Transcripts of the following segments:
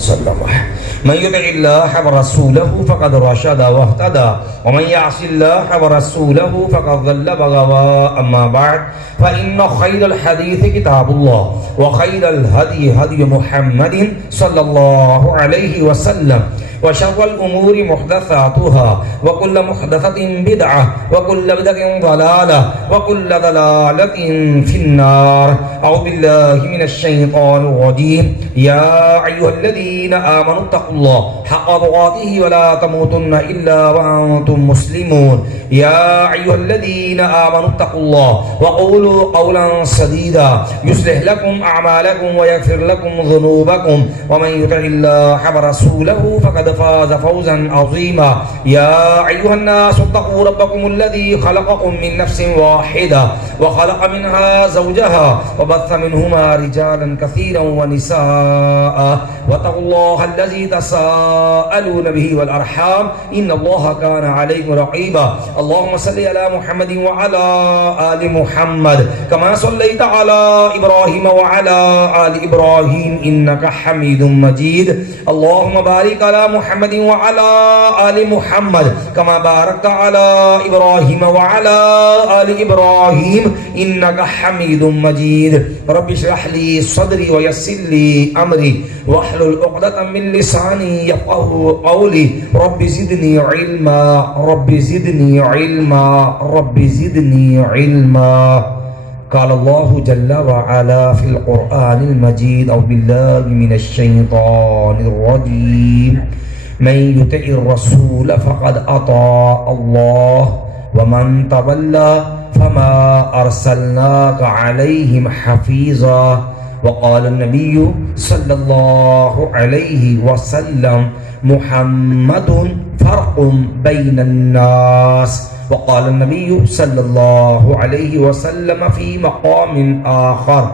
وسلم. من يطع الله ورسوله فقد رشد واهتدى ومن يعص الله ورسوله فقد ضل وغوى. أما بعد فإن خير الحديث كتاب الله وخير الهدي هدي محمد صلى الله عليه وسلم وشر الأمور محدثاتها وكل محدثة بدعة وكل بدعة ضلالة وكل ضلالة في النار. أعوذ بالله من الشيطان الرجيم. يا أيها الذين آمنوا اتقوا الله حق تقاته ولا تموتن إلا وأنتم مسلمون. يا أيها الذين آمنوا اتقوا الله وقولوا قولا سديدا يصلح لكم أعمالكم ويغفر لكم ذنوبكم ومن يطع الله ورسوله فقد فاز فوزا عظيما. يا أيها الناس اتقوا ربكم الذي خلقكم من نفس واحدة وخلق منها زوجها وبث منهما رجالا كثيرا ونساء واتقوا الله الذي تساءلون به والأرحام إن الله كان عليكم رقيبا. اللهم صل على محمد وعلى آل محمد كما صليت على إبراهيم وعلى آل إبراهيم إنك حميد مجيد. اللهم بارك على محمد وعلى آل محمد كما باركت على إبراهيم وعلى آل إبراهيم إنك حميد مجيد. رب اشرح لي صدري ويسر لي أمري واحلل عقدة من لساني يفقهوا قولي. رب زدني علما رب زدني علما رب زدني علما. قال الله جل وعلا في القرآن المجيد. أعوذ بالله من الشيطان الرجيم. من يطع الرسول فقد أطاع الله ومن تولى فما أرسلناك عليهم حفيظا. وقال النبي صلى الله عليه وسلم محمد فرق بين الناس. وقال النبي صلى الله عليه وسلم في مقام آخر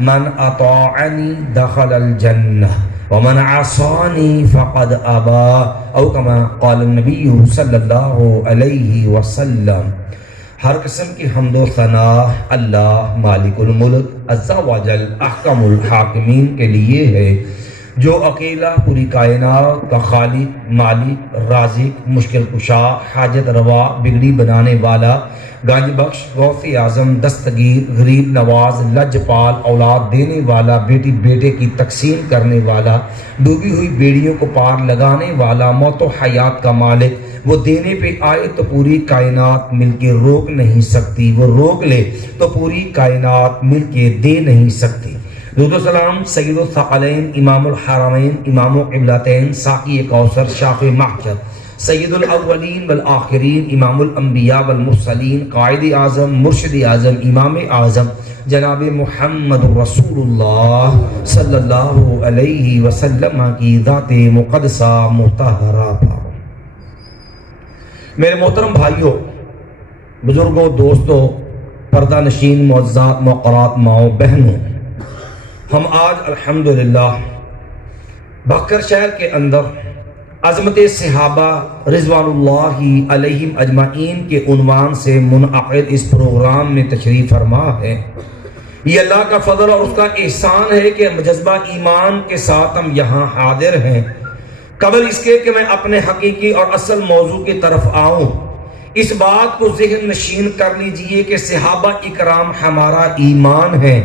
من أطاعني دخل الجنة ومن عصاني فقد أبى أو كما قال النبي صلی اللہ علیہ وسلم. ہر قسم کی حمد و ثنا اللہ مالک الملک عز و جل احکم الحاکمین کے لیے ہے، جو اکیلا پوری کائنات کا خالق، مالک، رازق، مشکل کشا، حاجت روا، بگڑی بنانے والا، گنج بخش، غوث اعظم، دستگیر، غریب نواز، لجپال، اولاد دینے والا، بیٹی بیٹے کی تقسیم کرنے والا، ڈوبی ہوئی بیڑیوں کو پار لگانے والا، موت و حیات کا مالک. وہ دینے پہ آئے تو پوری کائنات مل کے روک نہیں سکتی، وہ روک لے تو پوری کائنات مل کے دے نہیں سکتی. درود و سلام سید الثقلین، امام الحرمین، امام القبلتین، ساقی کوثر، شافع محشر، سید الاولین والآخرین، امام الانبیاء والمرسلین، قائد اعظم، مرشد اعظم، امام اعظم جناب محمد رسول اللہ صلی اللہ علیہ وسلم کی ذات مقدسہ مطہرہ پر. میرے محترم بھائیوں، بزرگوں، دوستوں، پردہ نشین، معززات، موقرات، ماؤں، بہنوں، ہم آج الحمدللہ بکر شہر کے اندر عظمت صحابہ رضوان اللہ علیہم اجمعین کے عنوان سے منعقد اس پروگرام میں تشریف فرما ہے. یہ اللہ کا فضل اور اس کا احسان ہے کہ جذبہ ایمان کے ساتھ ہم یہاں حاضر ہیں. قبل اس کے کہ میں اپنے حقیقی اور اصل موضوع کی طرف آؤں، اس بات کو ذہن نشین کر لیجئے کہ صحابہ اکرام ہمارا ایمان ہے.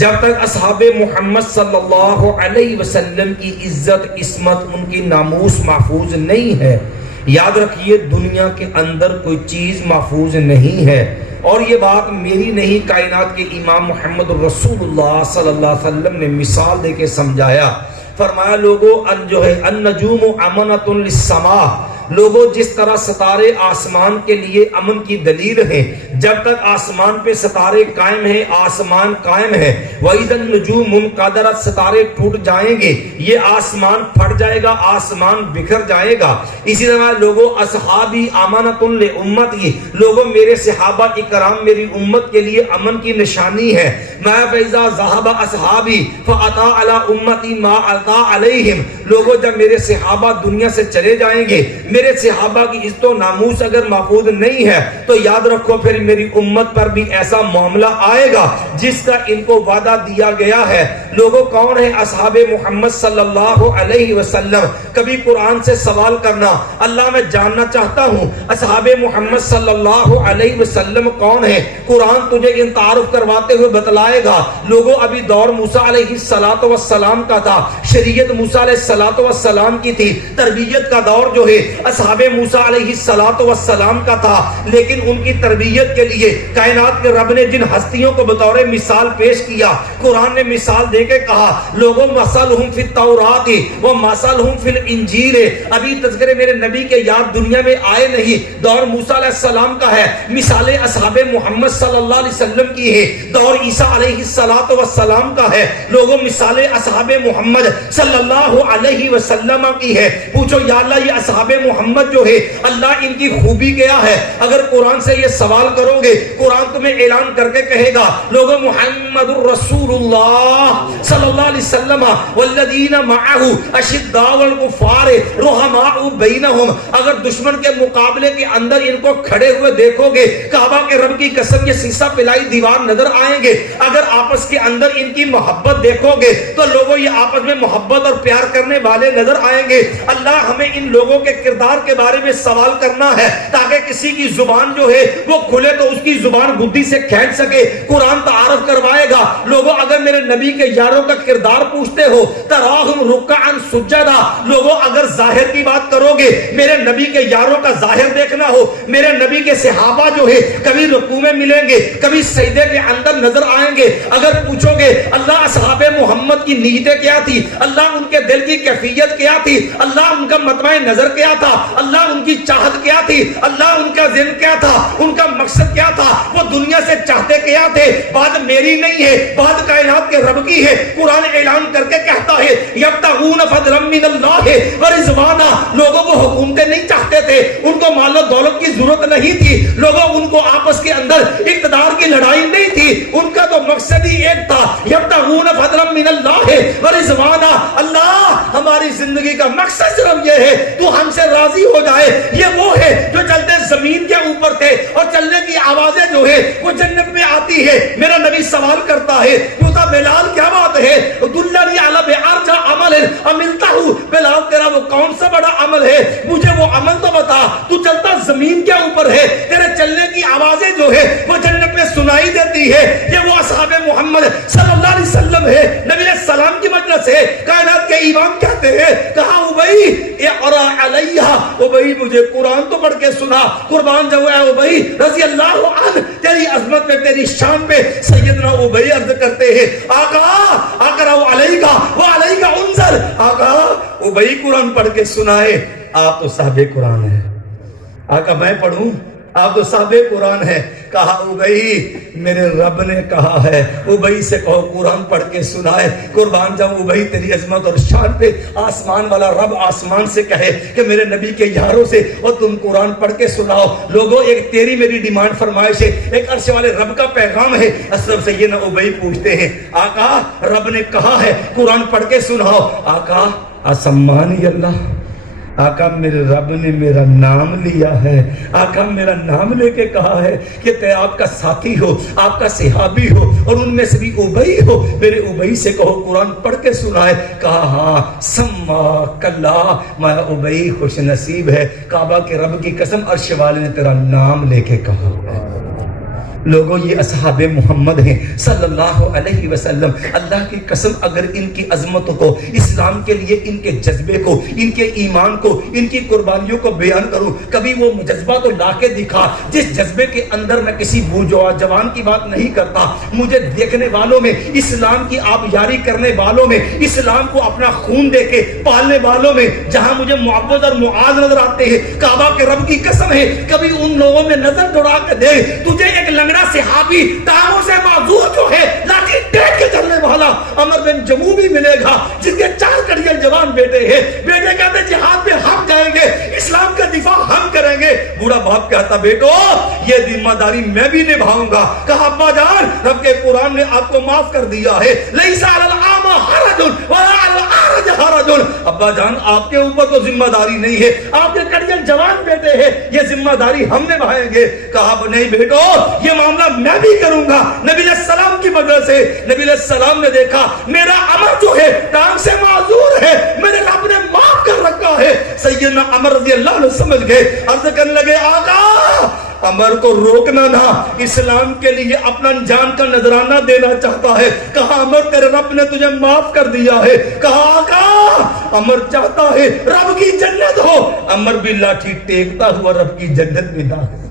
جب تک اصحاب محمد صلی اللہ علیہ وسلم کی عزت، عصمت، ان کی ناموس محفوظ نہیں ہے، یاد رکھیے دنیا کے اندر کوئی چیز محفوظ نہیں ہے. اور یہ بات میری نہیں، کائنات کے امام محمد رسول اللہ صلی اللہ علیہ وسلم نے مثال دے کے سمجھایا. فرمایا لوگوں النجوم امنۃ للسماء، لوگوں جس طرح ستارے آسمان کے لیے امن کی دلیل ہیں، جب تک آسمان پہ ستارے قائم ہیں آسمان قائم ہے. وَإِذَا النُّجُومُ انْقَدَرَتْ، ستارے ٹوٹ جائیں گے، یہ آسمان پھٹ جائے گا، آسمان بکھر جائے گا. اسی طرح لوگوں اصحابی امانۃ لامتی، لوگوں میرے صحابہ اکرام میری امت کے لیے امن کی نشانی ہے. میں فیضا ذہب اصحابی فاتا علی امتی ما اتا علیہم، لوگوں جب میرے صحابہ دنیا سے چلے جائیں گے، میرے صحابہ کی عزت و ناموس اگر محفوظ نہیں ہے تو یاد رکھو پھر میری امت پر بھی ایسا معاملہ آئے گا جس کا ان کو وعدہ دیا گیا ہے۔ لوگوں کون ہیں اصحاب محمد صلی اللہ علیہ وسلم؟ کبھی قرآن سے سوال کرنا، اللہ میں جاننا چاہتا ہوں اصحاب محمد صلی اللہ علیہ وسلم کون ہیں؟ قرآن تجھے ان تعارف کرواتے ہوئے بتلائے گا۔ لوگوں ابھی دور موسیٰ علیہ السلام کا تھا، شریعت موسیٰ علیہ السلام کی تھی، تربیت کا دور جو ہے اصحاب موسیٰ علیہ السلام کا تھا، لیکن ان کی تربیت کے لیے کائنات کے رب نے جن ہستیوں کو بطور مثال پیش کیا، قرآن نے مثال دے کے کہا لوگوں مثلہم فی التوراۃ و مثلہم فی الانجیل۔ ابھی تذکرے میرے نبی کے یاد دنیا میں آئے نہیں، دور موسیٰ علیہ السلام کا ہے، مثالیں اصحاب محمد صلی اللہ علیہ وسلم کی ہے، دور عیسیٰ علیہ السلام کا ہے، لوگوں مثالیں اصحاب محمد صلی اللہ علیہ وسلم کی ہے۔ پوچھو یا اللہ یہ اصحاب محمد جو ہے اللہ ان کی خوبی کیا ہے؟ اگر قرآن سے یہ سوال کرو گے قرآن تمہیں اعلان کر کے کہے گا لوگوں محمد الرسول اللہ صلی اللہ علیہ وسلم والذین معہ اشداء الکفار رحماء بینہم۔ اگر دشمن کے مقابلے کے اندر ان کو کھڑے ہوئے دیکھو گے کعبہ کے رب کی قسم یہ سیسا پلائی دیوار نظر آئیں گے۔ اگر آپس کے اندر ان کی محبت دیکھو گے تو لوگوں یہ آپس میں محبت اور پیار کرنے والے نظر آئیں گے۔ اللہ ہمیں ان لوگوں کے کردار کے بارے میں سوال کرنا ہے تاکہ کسی کی زبان جو ہے وہ کھلے تو اس کی زبان بدھی سے کھینچ سکے۔ قرآن تعارف کروائے گا لوگوں اگر میرے نبی کے یاروں کا کردار پوچھتے ہو تراہم رکعا سجدا، لوگوں اگر ظاہر کی بات کرو گے میرے نبی کے یاروں کا ظاہر دیکھنا ہو، میرے نبی کے صحابہ جو ہے کبھی رکوع میں ملیں گے کبھی سجدے کے اندر نظر آئیں گے۔ اگر پوچھو گے اللہ اصحاب محمد کی نیتیں کیا تھی، اللہ ان کے دل کی کیفیت کیا تھی، اللہ ان کا مطمع نظر کیا تھا، اللہ ان کی چاہت کیا تھی، اللہ ان کا ذہن کیا تھا، ان کا مقصد کیا تھا، وہ دنیا سے چاہتے کیا تھے؟ بات میری نہیں ہے، بات کائنات کے رب کی ہے۔ قرآن اعلان کر کے کہتا ہے یبتغون فضلا من اللہ ورضوانا، لوگوں کو حکومتیں نہیں چاہتے تھے، ان کو مال و دولت کی ضرورت نہیں تھی، لوگوں ان کو آپس کے اندر اقتدار کی لڑائی نہیں تھی، ان کا تو مقصد ہی ایک تھا یبتغون فضلا من اللہ ورضوانا، اللہ ہماری زندگی کا مقصد صرف یہ ہے تو ہم سے راضی ہو جائے۔ یہ وہ ہے جو چلتے زمین کے اوپر تھے اور چلنے کی آوازیں جو ہے وہ جنت میں آتی ہے۔ میرا نبی سوال کرتا ہے پوچھتا بلال کیا بات ہے، دلنی علی بارجا عمل عملتا ہوں، بلال تیرا وہ کون سا بڑا عمل ہے، مجھے وہ عمل تو بتا، تو چلتا زمین کے اوپر ہے، تیرے چلنے کی آوازیں جو ہے وہ جنت میں سنائی دیتی ہے۔ یہ وہ اصحاب محمد صلی اللہ علیہ وسلم ہے، نبی علیہ السلام کی مجلس ہے، کائنات کے امام کہتے ہیں کہا ابی اقرا علیہ، ابی مجھے قرآن تو پڑھ کے سنا، قربان جو ہے ابی رضی اللہ عنہ تیری عظمت میں تیری شان پہ سیدنا ابی عرض کرتے ہیں آقا اقرا علیکا وعلیکا انزل، آقا ابی قرآن پڑھ کے سنائے، آپ تو صاحب قرآن ہیں، آقا میں پڑھوں، آپ تو صاحب قرآن ہے۔ کہا ابی میرے رب نے کہا ہے ابی سے کہو قرآن پڑھ کے سنائے، قربان جب ابی تیری عظمت اور شان پہ آسمان والا رب آسمان سے کہے کہ میرے نبی کے یاروں سے اور تم قرآن پڑھ کے سناؤ، لوگوں ایک تیری میری ڈیمانڈ فرمائش ہے، ایک عرش والے رب کا پیغام ہے۔ اسلم سیدنا ابی پوچھتے ہیں آقا رب نے کہا ہے قرآن پڑھ کے سناؤ، آقا اسمانی اللہ، آقا میرے رب نے میرا نام لیا ہے، آقا میرا نام لے کے کہا ہے کہ تے آپ کا ساتھی ہو، آپ کا صحابی ہو اور ان میں سے بھی ابی ہو، میرے ابی سے کہو قرآن پڑھ کے سنائے۔ کہا ہاں سما کلا، میں ابی خوش نصیب ہے، کعبہ کے رب کی قسم عرش والے نے تیرا نام لے کے کہا ہے۔ لوگوں یہ اصحاب محمد ہیں صلی اللہ علیہ وسلم، اللہ کی قسم اگر ان کی عظمتوں کو، اسلام کے لیے ان کے جذبے کو، ان کے ایمان کو، ان کی قربانیوں کو بیان کروں، کبھی وہ جذبہ تو لا کے دکھا جس جذبے کے اندر میں کسی جوان کی بات نہیں کرتا، مجھے دیکھنے والوں میں، اسلام کی آپ یاری کرنے والوں میں، اسلام کو اپنا خون دے کے پالنے والوں میں جہاں مجھے معبد اور معاذ نظر آتے ہیں، کعبہ کے رب کی قسم ہے کبھی ان لوگوں میں نظر دوڑا کے دے، تجھے ایک لنگڑا صحابی ٹانگوں سے معذور جو ہے لاٹھی ٹیک کے چلنے والا عمر بن جموح بھی ملے گا جس کے 4 کڑیاں جوان بیٹے ہیں، بیٹے کہتے جہاد پہ ہم جائیں گے، اسلام کا دفاع ہم کریں گے۔ بوڑھا باپ کہتا بیٹو یہ ذمہ داری میں بھی نبھاؤں گا۔ کہا ابا جان رب کے قرآن نے آپ کو معاف کر دیا ہے، لیس علی الاعمى حرج ولا علی الاعرج حرج۔ ابا جان آپ کے اوپر تو ذمہ داری نہیں ہے، آپ کے کڑیل جوان بیٹے ہیں، یہ ذمہ داری ہم نبھائیں گے۔ کہا نہیں بیٹو یہ معاملہ میں بھی کروں گا۔ نبی علیہ السلام کی وجہ سے نبی علیہ السلام نے دیکھا میرا عمر جو ہے ٹانگ سے معذور ہے، میرے رب نے معاف کر رکھا ہے۔ سیدنا عمر رضی اللہ عنہ سمجھ گئے، عرض کرنے لگے آقا عمر کو روکنا نہ، اسلام کے لیے اپنا جان کا نذرانہ دینا چاہتا ہے۔ کہا عمر تیرے رب نے تجھے معاف کر دیا ہے۔ کہا آقا عمر چاہتا ہے رب کی جنت ہو۔ عمر بھی لاٹھی ٹیکتا ہوا رب کی جنت میں داخل۔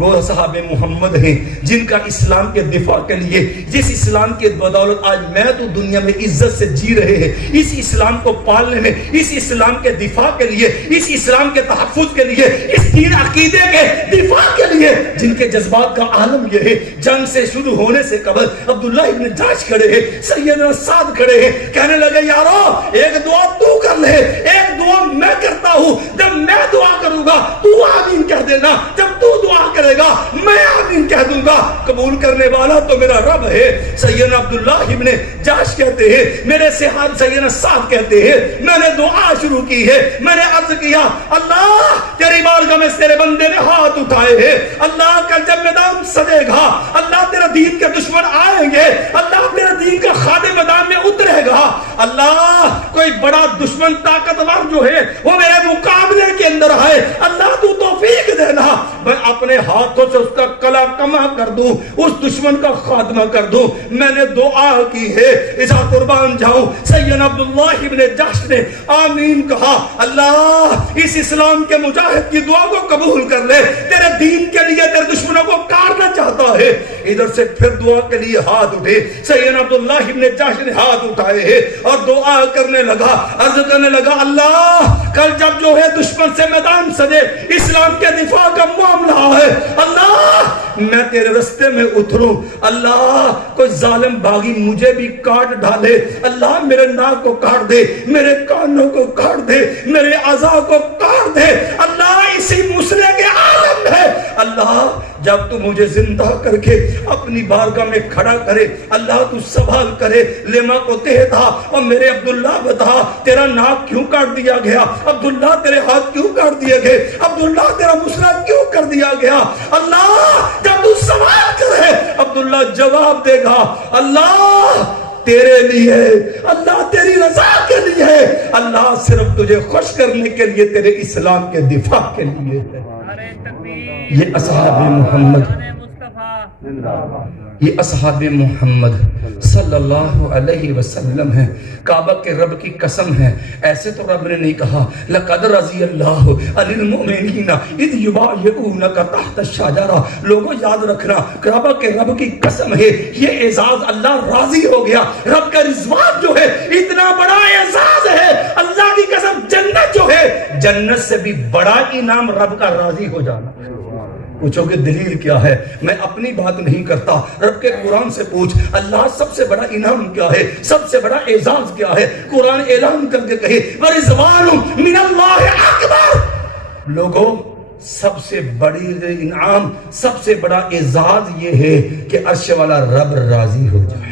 وہ صحابہ محمد ہیں جن کا اسلام کے دفاع کے لیے، جس اسلام کے بدولت آج میں تو دنیا میں عزت سے جی رہے ہیں، اس اسلام کو پالنے میں، اس اسلام کے دفاع کے لیے، اس اسلام کے تحفظ کے لیے، اس دین عقیدے کے دفاع کے لیے جن کے جذبات کا عالم یہ ہے۔ جنگ سے شروع ہونے سے قبل عبداللہ ابن جاش کھڑے ہیں، سیدنا سعد کھڑے ہیں، کہنے لگے یارو ایک دعا تو کر لے، ایک دعا میں کرتا ہوں، جب میں دعا کروں گا تو آمین کہہ دینا، جب تو دعا کرے گا میں آمین کہہ دوں گا، قبول کرنے والا تو میرا رب ہے۔ سیدنا عبداللہ ابن جاش کہتے ہیں، میرے صحابی سیدنا سعد کہتے ہیں میں نے دعا شروع کی ہے، میں نے عرض کیا اللہ تیری بارگاہ میں تیرے بندے نے ہاتھ اٹھائے ہیں، اللہ کا جب میدان سجے گا، اللہ تیرا دین کے دشمن آئیں گے، اللہ تیرا دین کا خادم میدان میں اترے گا، اللہ کوئی بڑا دشمن طاقتور جو ہے وہ میرے مقابلے کے اندر ہے، اللہ تو توفیق دینا میں اپنے ہاتھوں سے اس کا کلا کما کر دوں، اس دشمن کا خاتمہ کر دوں۔ میں نے دعا کی ہے اسا قربان جاؤں۔ سیدنا عبداللہ ابن جحش نے آمین کہا، اللہ اس اسلام کے مجاہد کی دعا کو قبول کر لے، تیرے دین کے لیے تیرے دشمنوں کو کاٹنا چاہتا ہے۔ ادھر سے پھر دعا کے لیے ہاتھ اٹھے، سیدنا عبداللہ ابن جحش نے ہاتھ اٹھائے ہیں اور دعا کرنے لگا، عرض کرنے لگا اللہ کل جب جو ہے دشمن سے میدان سجے، اسلام کے دفاع کا معاملہ ہے، اللہ میں تیرے رستے میں اتروں، اللہ کوئی ظالم باغی مجھے بھی کاٹ ڈالے، اللہ میرے ناک کو کاٹ دے، میرے کانوں کو کاٹ دے، میرے اعضاء کو کاٹ دے، اللہ اسی مسئلے کے عالم ہے، اللہ جب تو مجھے زندہ کر کے اپنی بارگاہ میں کھڑا کرے، اللہ تو سوال کرے لما کو تہتا، اور میرے عبداللہ بتا تیرا ناک کیوں کاٹ دیا گیا، عبداللہ تیرے ہاتھ کیوں کاٹ دیے گئے، عبداللہ تیرا مسئلہ کیوں کر دیا گیا، اللہ جب تو سوال کرے عبداللہ جواب دے گا اللہ تیرے لیے، اللہ تیری رضا کے لیے، اللہ صرف تجھے خوش کرنے کے لیے، تیرے اسلام کے دفاع کے لیے ہے۔ یہ اصحاب محمد، یہ اصحاب محمد صلی اللہ علیہ وسلم ہیں، کعبہ کے رب کی قسم ہے، ایسے تو رب نے نہیں کہا لَقَدْ رَضِيَ اللَّهُ عَنِ الْمُؤْمِنِينَ إِذْ يُبَايِعُونَكَ تَحْتَ الشَّجَرَةِ۔ لوگوں یاد رکھنا کعبہ کے رب کی قسم ہے، یہ اعزاز اللہ راضی ہو گیا، رب کا رضوان جو ہے اتنا بڑا اعزاز ہے، اللہ کی قسم جنت جو ہے، جنت سے بھی بڑا انعام رب کا راضی ہو جانا۔ پوچھو کہ دلیل کیا ہے؟ میں اپنی بات نہیں کرتا، رب کے قرآن سے پوچھ اللہ سب سے بڑا انعام کیا ہے، سب سے بڑا اعزاز کیا ہے۔ قرآن اعلان کر کے کہے وَرِضْوَانٌ مِّنَ اللَّهِ أَكْبَرُ۔ لوگوں سب سے بڑی انعام، سب سے بڑا اعزاز یہ ہے کہ عرش والا رب راضی ہو جائے۔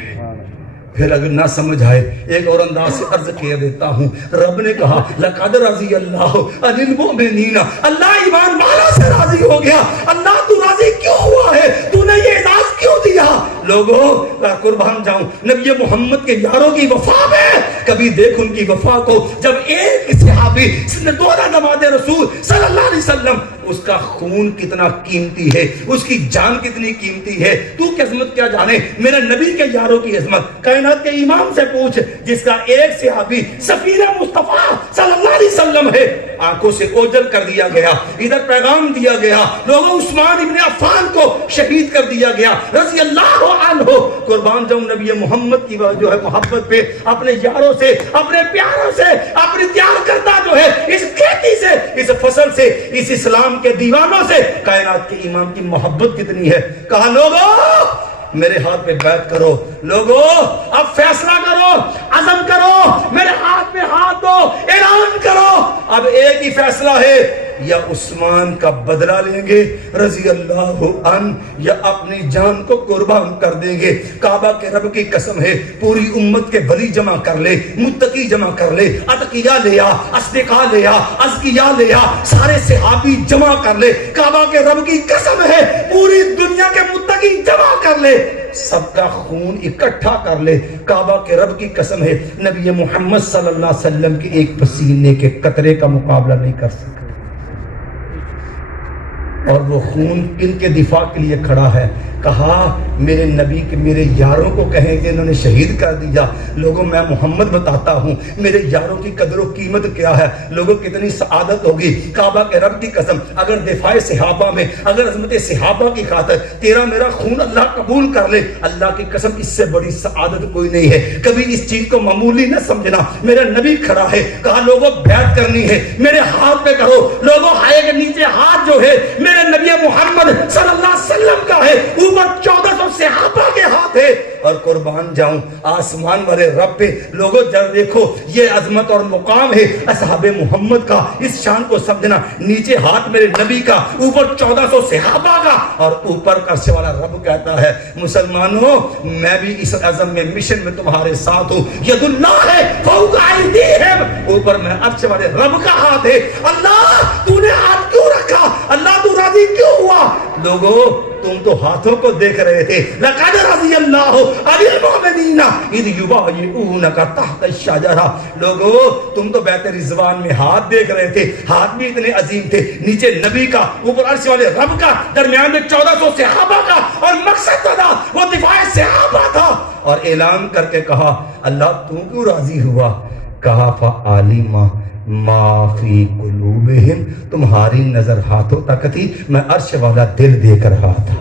پھر اگر نہ سمجھ آئے ایک اور انداز سے عرض کیا دیتا ہوں، رب نے کہا لَقَدْ رَضِيَ اللَّهُ عَنِ الْمُؤْمِنِينَ، اللہ ایمان والا سے راضی ہو گیا۔ اللہ تو راضی کیوں ہوا ہے؟ تو نے یہ اعزاز کیوں دیا؟ لوگوں قربان جاؤں نبی محمد کے یاروں کی وفا میں کبھی دیکھ ان کی وفا کو، جب ایک صحابی دورہ دماد رسول صلی اللہ علیہ وسلم، اس کا خون کتنا قیمتی ہے، اس کی جان کتنی قیمتی ہے، تو کی عظمت کیا جانے، میرے نبی کے یاروں کی عظمت کائنات کے امام سے پوچھ، جس کا ایک صحابی سفیر مصطفیٰ صلی اللہ علیہ وسلم ہے، آنکھوں سے اوجل کر دیا گیا، ادھر پیغام دیا گیا، لوگوں عثمان ابن عفان کو شہید کر دیا گیا رضی اللہ عنہ۔ قربان جاؤں نبی محمد کی جو ہے محبت پہ، اپنے یاروں سے، اپنے پیاروں سے، اپنی تیار کردہ جو ہے اس کھیتی سے، اس فصل سے، اس اسلام کے دیوانوں سے کائنات کے امام کی محبت کتنی ہے۔ کہا لوگوں میرے ہاتھ پہ بیعت کرو، لوگوں اب فیصلہ کرو، عزم کرو، میرے ہاتھ اب ایک ہی فیصلہ ہے، یا عثمان کا بدلہ لیں گے رضی اللہ عنہ، یا اپنی جان کو قربان کر دیں گے۔ کعبہ کے رب کی قسم ہے، پوری امت کے ولی جمع کر لے، متقی جمع کر لے، اتقیاء لیا، اصدقاء لیا، ازکیاء لیا، سارے صحابی جمع کر لے، کعبہ کے رب کی قسم ہے پوری دنیا کے متقی جمع کر لے، سب کا خون اکٹھا کر لے، کعبہ کے رب کی قسم ہے نبی محمد صلی اللہ علیہ وسلم کی ایک پسینے کے قطرے کا مقابلہ نہیں کر سکتے۔ اور وہ خون کن کے دفاع کے لیے کھڑا ہے؟ کہا میرے نبی کے میرے یاروں کو کہیں کہ انہوں نے شہید کر دیا۔ لوگوں میں محمد بتاتا ہوں میرے یاروں کی قدر و قیمت کیا ہے، لوگوں کتنی سعادت ہوگی۔ کعبہ کے رب کی قسم اگر دفاع صحابہ میں، اگر عظمت صحابہ کی خاطر تیرا میرا خون اللہ قبول کر لے، اللہ کی قسم اس سے بڑی سعادت کوئی نہیں ہے۔ کبھی اس چیز کو معمولی نہ سمجھنا۔ میرا نبی کھڑا ہے، کہا لوگوں بیعت کرنی ہے میرے ہاتھ پہ کرو، لوگوں ہائے کے نیچے ہاتھ جو ہے میرے نبی محمد صلی اللہ علیہ وسلم کا ہے، اوپر 1400 صحابہ کے ہاتھ ہے، اور قربان جاؤں آسمان والے رب پہ۔ لوگوں جب دیکھو یہ عظمت اور مقام ہے اصحاب محمد کا، اس شان کو سمجھنا، نیچے ہاتھ میرے نبی کا، اوپر 1400 صحابہ کا، اور اوپر عرش والا رب کہتا ہے مسلمانوں میں بھی اس عزم میں مشن میں تمہارے ساتھ ہوں، ید اللہ ہے فوق ایدیہم، اوپر میں عرش والے رب کا ہاتھ ہے۔ اللہ تو نے ہاتھ کیوں رکھا؟ اللہ تو راضی کیوں ہوا؟ لوگوں تم تو ہاتھوں کو دیکھ رہے تھے، لقد رضی اللہ عن المؤمنین اذ یبایعونک تحت الشجرہ، لوگوں تم تو بیت رضوان میں ہاتھ دیکھ رہے تھے، ہاتھ بھی اتنے عظیم تھے، نیچے نبی کا، اوپر عرش والے رب کا، درمیان میں 1400 صحابہ کا، اور مقصد تھا وہ دفاع صحابہ تھا۔ اور اعلان کر کے کہا اللہ تو کیوں راضی ہوا؟ کہا فعلم ما فی قلوبہم، تمہاری نظر ہاتھوں تک تھی، میں عرش والا دل دیکھ رہا تھا۔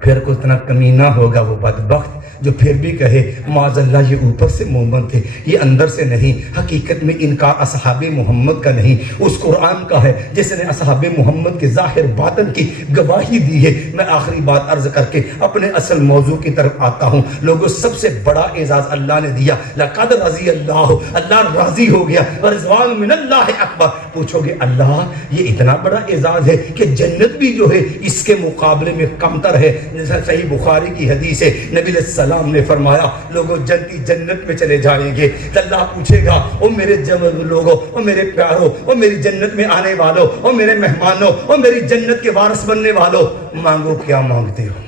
پھر کو اتنا کمینہ ہوگا وہ بدبخت جو پھر بھی کہے معاذ اللہ یہ اوپر سے مومن تھے، یہ اندر سے نہیں۔ حقیقت میں انکار اصحاب محمد کا نہیں، اس قرآن کا ہے جس نے اصحاب محمد کے ظاہر باطن کی گواہی دی ہے۔ میں آخری بات عرض کر کے اپنے اصل موضوع کی طرف آتا ہوں۔ لوگوں سب سے بڑا اعزاز اللہ نے دیا، لقد رضی اللہ، اللہ راضی ہو گیا، ورضوان من اللہ اکبر۔ پوچھو گے اللہ یہ اتنا بڑا اعزاز ہے کہ جنت بھی جو ہے اس کے مقابلے میں کمتر ہے؟ صحیح بخاری کی حدیث ہے، نبی علیہ السلام نے فرمایا لوگوں جنتی جنت میں چلے جائیں گے، اللہ پوچھے گا او میرے لوگوں، او میرے پیاروں، او میری جنت میں آنے والوں، او میرے مہمانوں، او میری جنت کے وارث بننے والوں، مانگو کیا مانگتے ہو؟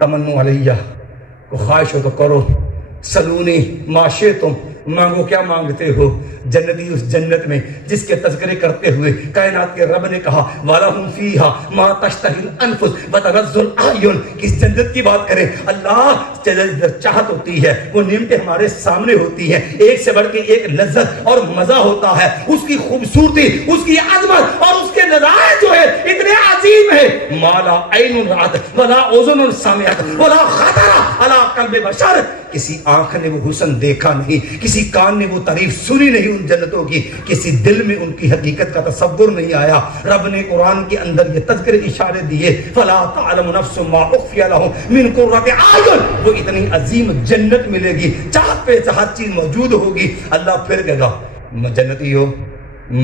تمنو علیہ، کو خواہش ہو تو کرو، سلونی ما شئتم، مانگو کیا مانگتے ہو؟ جنتی اس جنت میں جس کے تذکرے کرتے ہوئے کائنات کے رب نے کہا وَلَهُمْ فِيهَا مَا تَشْتَهِي الْأَنفُسُ وَتَلَذُّ الْأَعْيُنُ، کس جنت کی بات کریں؟ اللہ چاہت ہوتی ہے، وہ نعمتیں ہمارے سامنے ہوتی ہیں، ایک سے بڑھ کے ایک لذت اور مزہ ہوتا ہے، اس کی خوبصورتی، اس کی عظمت اور اس کے نظائر جو ہے اتنے عظیم ہے۔ مَا لَا عَيْنٌ رَأَتْ وَلَا أُذُنٌ سَمِعَتْ وَلَا خَطَرَ عَلَىٰ قَلْبِ بَشَرٍ، کسی آنکھ نے وہ حسن دیکھا نہیں، کسی کان نے وہ تعریف سنی نہیں ان جنتوں کی، کسی دل میں ان کی حقیقت کا تصور نہیں آیا۔ رب نے قرآن کے اندر یہ تذکر اشارے دیے فَلَا تَعْلَمُ نَفْسٌ مَا أُخْفِيَ لَهُم مِّن قُرَّةِ أَعْيُنٍ، وہ اتنی عظیم جنت ملے گی، چاہت پہ چاہت چیز موجود ہوگی۔ اللہ پھر کہے گا جنتی ہو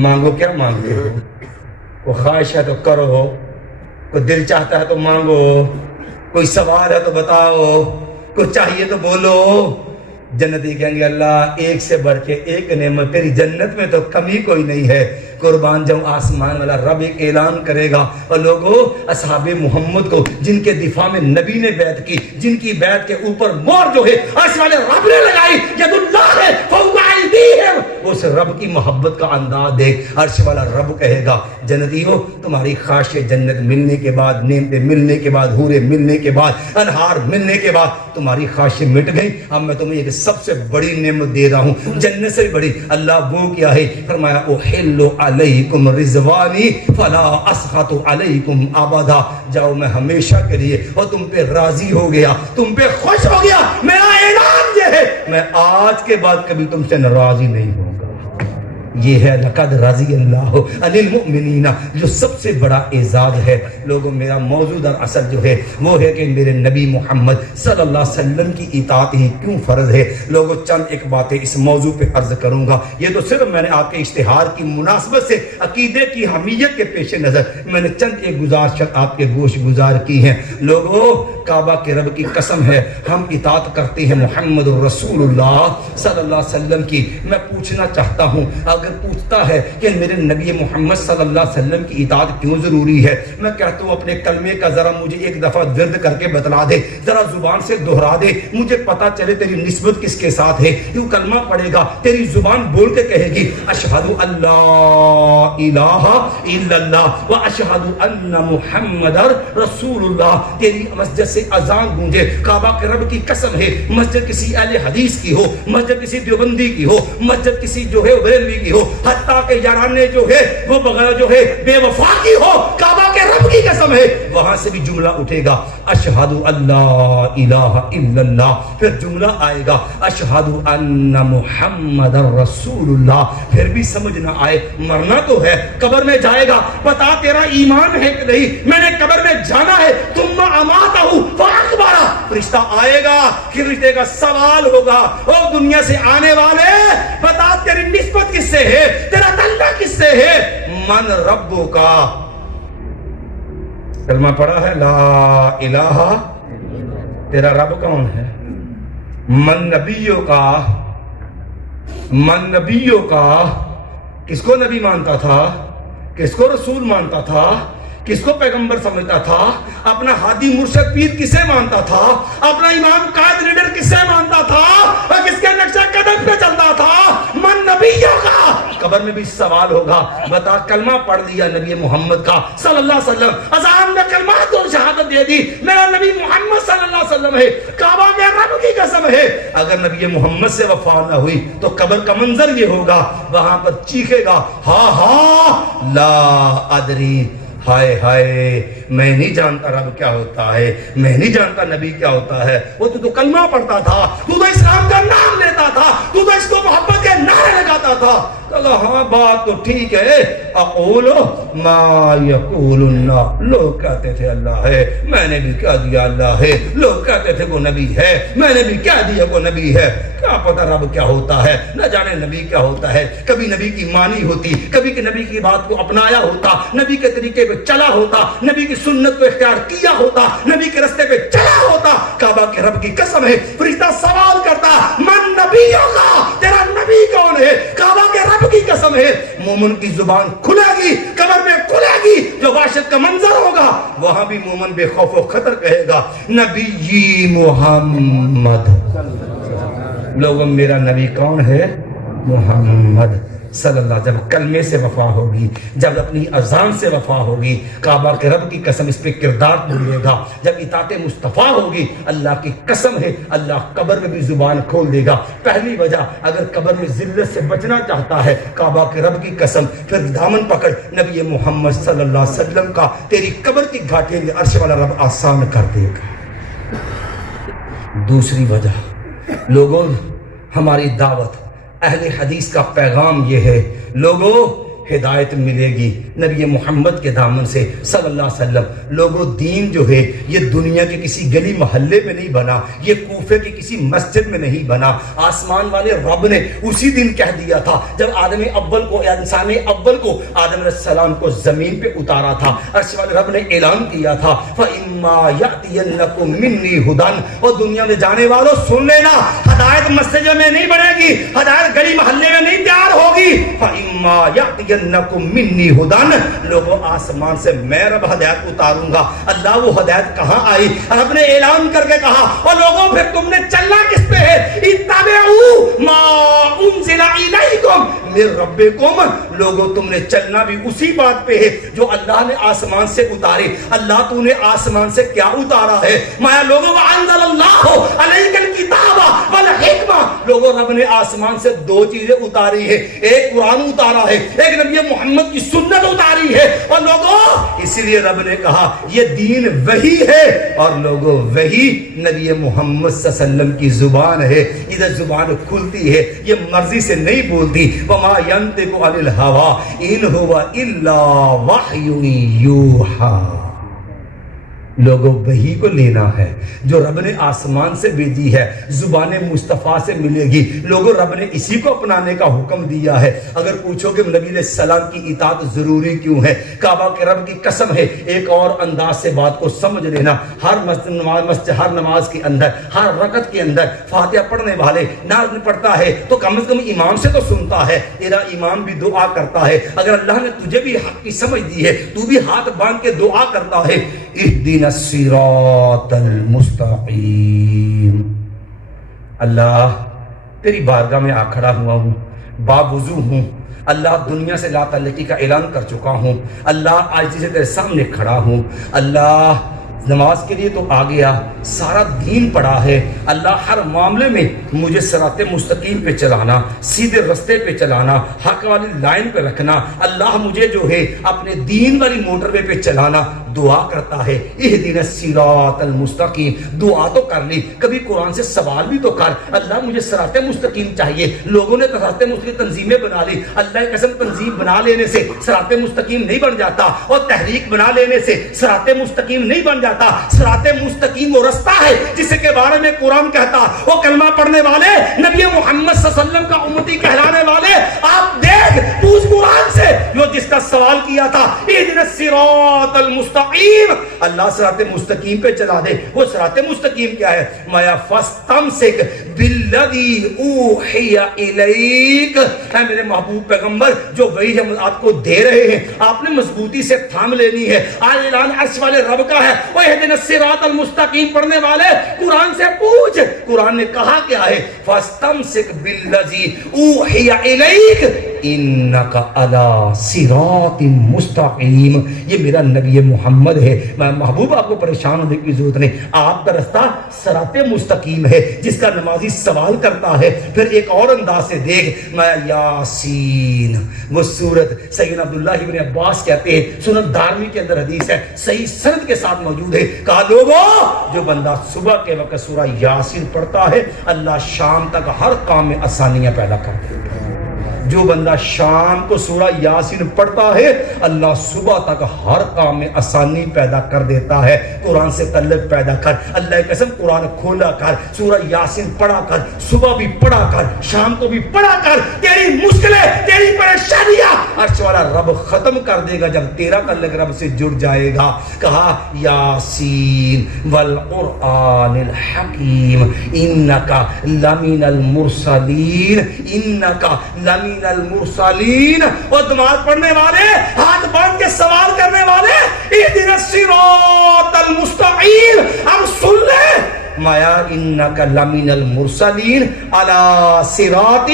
مانگو کیا مانگتے ہو؟ کوئی خواہش ہے تو کرو، کوئی دل چاہتا ہے تو مانگو، کوئی سوال ہے تو بتاؤ، کوئی چاہیے تو بولو۔ جنتی کہیں گے اللہ ایک سے بڑھ کے ایک نعمت، تیری جنت میں تو کمی کوئی نہیں ہے۔ قربان جاؤں آسمان والا رب ایک اعلان کرے گا، اور لوگوں اصحاب محمد کو جن کے دفاع میں نبی نے بیعت کی، جن کی بیعت کے اوپر مور جو ہے عرش والے رب نے لگائی، ید اللہ ہے فوق ایدیہم، اس رب کی محبت کا انداز دیکھ۔ عرش والا رب کہے گا جنتیوں تمہاری خواہش جنت ملنے کے بعد، نعمتیں ملنے کے بعد، حوریں ملنے کے بعد، انہار ملنے کے بعد تمہاری خواہشیں مٹ گئی، اب میں تمہیں ایک سب سے بڑی نعمت دے رہا ہوں، جنت سے بھی بڑی۔ اللہ وہ کیا ہے؟ فرمایا احل علیکم رضوانی فلا اسخط علیکم ابدا، جاؤ میں ہمیشہ کے لیے اور تم پہ راضی ہو گیا، تم پہ خوش ہو گیا۔ میرا اعلان یہ ہے میں آج کے بعد کبھی تم سے ناراضی نہیں ہوں گا۔ یہ ہے لقد رضی اللہ عن المؤمنین، جو سب سے بڑا اعزاز ہے۔ لوگوں میرا موضوع در اصل جو ہے وہ ہے کہ میرے نبی محمد صلی اللہ علیہ وسلم کی اطاعت ہی کیوں فرض ہے۔ لوگوں چند ایک باتیں اس موضوع پہ عرض کروں گا، یہ تو صرف میں نے آپ کے اشتہار کی مناسبت سے عقیدے کی حمیت کے پیش نظر میں نے چند ایک گزارش آپ کے گوش گزار کی ہیں۔ لوگوں کعبہ کے رب کی قسم ہے ہم اطاعت کرتے ہیں محمد الرسول اللہ صلی اللہ علیہ وسلم کی۔ میں پوچھنا چاہتا ہوں، اگر پوچھتا ہے کہ میرے نبی محمد صلی اللہ علیہ وسلم کی اطاعت کیوں ضروری ہے، میں کہتا ہوں اپنے کلمے کا ذرا مجھے ایک دفعہ ورد کر کے بتلا دے، ذرا زبان سے دہرا دے، مجھے پتا چلے تیری نسبت کس کے ساتھ ہے۔ کیوں کلمہ پڑھے گا تیری زبان بول کے کہے گی اشہد ان لا الہ الا اللہ و اشہد ان محمد رسول اللہ، تیری مسجد سے اذان گونجے، کعبہ کے رب کی قسم ہے مسجد کسی اہل حدیث کی ہو، مسجد کسی دیوبندی کی ہو، مسجد کسی جو ہے بریلوی کی ہو، حتیٰ کہ یارانے جو ہے وہ بغیر جو ہے بے وفا کی ہو، کعبہ کے رب کی قسم ہے، وہاں سے بھی جملہ اٹھے گا اشہد ان لا الہ الا اللہ، پھر جملہ آئے گا اشہد ان محمد رسول اللہ، پھر بھی سمجھ نہ آئے مرنا تو ہے، قبر میں جائے گا، بتا تیرا ایمان ہے کہ نہیں، میں نے قبر میں جانا ہے، تم اماتہ فاخبرہ، فرشتہ آئے گا، فرشتے کا سوال ہوگا، او دنیا سے آنے والے بتا تیری نسبت کس سے ہے، تیرا تعلق کس سے ہے، من ربو کا، کلمہ پڑھا ہے لا الہ، تیرا رب کون ہے، من نبیوں کا، من نبیوں کا، کس کو نبی مانتا تھا، کس کو رسول مانتا تھا، کس کو پیغمبر سمجھتا تھا، اپنا ہادی مرشد پیر کسے مانتا تھا، اپنا امام قائد لیڈر کسے مانتا تھا، اور کس کے نقشہ قدم پہ چلتا تھا، من نبیوں کا۔ قبر میں بھی سوال ہوگا، بتا کلمہ پڑھ لیا نبی محمد کا صلی اللہ علیہ وسلم، اذان میں کلمات اور شہادت دے دی، میرا نبی محمد صلی اللہ علیہ وسلم ہے، کعبہ کے رب کی قسم ہے، اگر نبی محمد سے وفا نہ ہوئی تو قبر کا منظر یہ ہوگا، وہاں پر چیخے گا ہاں ہاں لا ادری، ہائے ہائے میں نہیں جانتا رب کیا ہوتا ہے، میں نہیں جانتا نبی کیا ہوتا ہے، وہ تو کلمہ پڑھتا تھا، تو اسلام کا نام لیتا تھا، تو اس کو محبت کے نعرے لگاتا تھا، کہا ہاں بات تو ٹھیک ہے، اقول ما یقول اللہ، لوگ کہتے تھے اللہ ہے، میں نے بھی کہہ دیا اللہ ہے، لوگ کہتے تھے وہ نبی ہے، میں نے بھی کہہ دیا وہ نبی ہے، کیا پتہ رب کیا ہوتا ہے، نہ جانے نبی کیا ہوتا ہے، کبھی نبی کی مانی ہوتی، کبھی کہ نبی کی بات کو اپنایا ہوتا، نبی کے طریقے پہ چلا ہوتا، نبی کی سنت کو اختیار کیا ہوتا، نبی کے رستے پہ چلا ہوتا، کعبہ کے رب کی قسم ہے، فرشتہ سوال کرتا من نبیوں کا، تیرا نبی کون ہے، کعبہ کے رب کی قسم ہے، مومن کی زبان کھلے گی، قبر میں کھلے گی، جو وحشت کا منظر ہوگا، وہاں بھی مومن بے خوف و خطر کہے گا نبی محمد، لوگوں میرا نبی کون ہے، محمد صلی اللہ، جب کلمے سے وفا ہوگی، جب اپنی اذان سے وفا ہوگی، کعبہ کے رب کی قسم اس پہ کردار بولے گا، جب اطاعت مصطفیٰ ہوگی، اللہ کی قسم ہے اللہ قبر میں بھی زبان کھول دے گا۔ پہلی وجہ اگر قبر میں ذلت سے بچنا چاہتا ہے، کعبہ کے رب کی قسم، پھر دامن پکڑ نبی محمد صلی اللہ علیہ وسلم کا، تیری قبر کی گھاٹیں بھی عرش والا رب آسان کر دے گا۔ دوسری وجہ لوگوں ہماری دعوت اہل حدیث کا پیغام یہ ہے، لوگوں ہدایت ملے گی نبی محمد کے دامن سے صلی اللہ علیہ وسلم۔ لوگوں دین جو ہے یہ دنیا کے کسی گلی محلے میں نہیں بنا، یہ کوفے کی کسی مسجد میں نہیں بنا، آسمان والے رب نے اسی دن کہہ دیا تھا جب آدم اول کو، انسان اول کو، آدم علیہ السلام کو زمین پہ اتارا تھا، عرش والے رب نے اعلان کیا تھا فَإِمَّا يَأْتِيَنَّكُم مِّنِّي هُدًى، اور دنیا میں جانے والوں سن لینا، ہدایت مسجد میں نہیں بنے گی، ہدایت گلی محلے میں نہیں تیار ہوگی، فَإِمَّا يَأْتِيَنَّكُم مِّنِّي هُدًى، لوگوں آسمان سے میں رب ہدایت اتاروں گا۔ اللہ وہ ہدایت کہاں آئی؟ رب نے اعلان کر کے کہا اور لوگوں پھر تم نے چلنا کس پہ ہے؟ اتبعوا ما انزل الیکم من ربکم، لوگوں تم نے چلنا بھی اسی بات پہ ہے جو اللہ نے آسمان سے اتاری۔ اللہ تو نے آسمان سے کیا اتارا ہے؟ مایا لوگوں وانزل اللہ علیک الکتاب والحکمہ، لوگوں رب نے آسمان سے دو چیزیں اتاری ہے، ایک قرآن اتارا ہے، ایک نبی محمد کی سنت اتاری ہے، اور لوگوں اسی لیے رب نے کہا یہ دین وحی ہے، اور لوگوں وحی نبی محمد صلی اللہ علیہ وسلم کی زبان ہے، ادھر زبان کھلتی ہے، یہ مرضی سے نہیں بولتی، وما ينطق عن الهوى ان هو الا وحی یوحی۔ لوگوں وحی کو لینا ہے جو رب نے آسمان سے بھیجی ہے، زبان مصطفیٰ سے ملے گی، لوگوں رب نے اسی کو اپنانے کا حکم دیا ہے۔ اگر پوچھو کہ نبی علیہ السلام کی اطاعت ضروری کیوں ہے، کعبہ کے رب کی قسم ہے، ایک اور انداز سے بات کو سمجھ لینا، ہر ہر نماز کے اندر، ہر رکعت کے اندر فاتحہ پڑھنے والے نماز پڑھتا ہے تو کم از کم امام سے تو سنتا ہے، تیرا امام بھی دعا کرتا ہے، اگر اللہ نے تجھے بھی حق کی سمجھ دی ہے تو بھی ہاتھ باندھ کے دعا کرتا ہے، اہدنا الصراط المستقیم۔ اللہ تیری بارگاہ میں آ کھڑا ہوا ہوں، باوضو ہوں، اللہ دنیا سے لا تعلقی کا اعلان کر چکا ہوں، اللہ عاجزی سے تیرے سامنے کھڑا ہوں، اللہ نماز کے لیے تو آ گیا، سارا دین پڑا ہے، اللہ ہر معاملے میں مجھے صراط مستقیم پہ چلانا، سیدھے رستے پہ چلانا، حق والی لائن پہ رکھنا، اللہ مجھے جو ہے اپنے دین والی موٹر وے پہ چلانا۔ دعا کرتا ہے اہدنا الصراط المستقیم، دعا تو کر لی، کبھی قرآن سے سوال بھی تو کر، اللہ مجھے صراط مستقیم چاہیے۔ لوگوں نے صراط مستقیم تنظیمیں بنا لی، اللہ کی قسم تنظیم بنا لینے سے صراط مستقیم نہیں بن جاتا، اور تحریک بنا لینے سے صراط مستقیم نہیں بن جاتا۔ صراط مستقیم وہ رستہ ہے جس کے بارے میں قرآن کہتا، وہ کلمہ پڑھنے والے نبی محمد صلی اللہ علیہ وسلم کا امتی کہلانے والے، آپ دیکھ پوچھ قرآن سے جو جس کا سوال کیا تھا اہدنا الصراط المستقیم، اللہ صراط مستقیم پہ چلا دے۔ وہ صراط مستقیم کیا ہے؟ مایا فاستمسک بالذی اوحی الیک، اے میرے محبوب پیغمبر جو وحی ہم آپ کو دے رہے ہیں آپ نے مضبوطی سے تھام لینی ہے۔ آج اعلان عرش والے رب کا ہے، وہ اہدنا الصراط المستقیم پڑھنے والے قرآن سے پوچھ، قرآن نے کہا کیا ہے؟ فاستمسک بالذی اوحی الیک انک علی صراط مستقیم۔ یہ میرا نبی محمد ہے، میں محبوب آپ کو پریشان ہونے کی ضرورت نہیں، آپ کا رستہ صراط مستقیم ہے جس کا نمازی سوال کرتا ہے۔ پھر ایک اور انداز سے دیکھ، میں یاسین، وہ سورت سیدنا عبداللہ ابن عباس کہتے ہیں، سنن دارمی کے اندر حدیث ہے، صحیح سند کے ساتھ موجود ہے، کہا لوگوں جو بندہ صبح کے وقت سورہ یاسین پڑھتا ہے اللہ شام تک ہر کام میں آسانیاں پیدا کر دیتا ہے۔ جو بندہ شام کو سورہ یاسین پڑھتا ہے اللہ صبح تک ہر کام میں آسانی پیدا کر دیتا ہے۔ قرآن سے تعلق پیدا کر، اللہ کی قسم قرآن کھولا کر، سورہ یاسین پڑھا کر، صبح بھی پڑھا کر، شام کو بھی پڑھا کر، تیری مشکلیں تیری پریشانیاں عرش والا رب ختم کر دے گا جب تیرا تعلق رب سے جڑ جائے گا۔ کہا یاسین والقرآن الحکیم انک لمن المرسلین، انک لمن المرسلین۔ اور نماز پڑھنے والے ہاتھ باندھ کے سوال کرنے والے اہدنا الصراط المستقیم، ہم سن لیں مایا انک لمن المرسلین علی صراط۔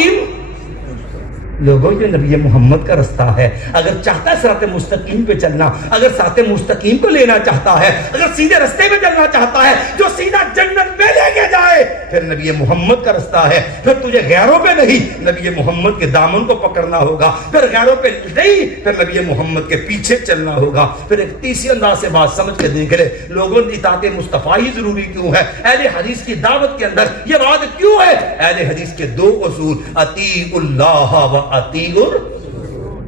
لوگوں یہ نبی محمد کا رستہ ہے، اگر چاہتا ہے صراط مستقیم پہ چلنا، اگر صراط مستقیم کو لینا چاہتا ہے، اگر سیدھے رستے پہ چلنا چاہتا ہے جو سیدھا جنت میں لے کے جائے، پھر نبی محمد کا رستہ ہے۔ پھر تجھے غیروں پہ نہیں نبی محمد کے دامن کو پکڑنا ہوگا، پھر غیروں پہ نہیں پھر نبی محمد کے پیچھے چلنا ہوگا۔ پھر ایک تیسری انداز سے بات سمجھ کے دیکھ لے، لوگوں اطاعت مصطفیٰ ہی ضروری کیوں ہے؟ اہل حدیث کی دعوت کے اندر یہ بات کیوں ہے؟ اہل حدیث کے دو اصول، اطیعوا اللہ و اطیعوا،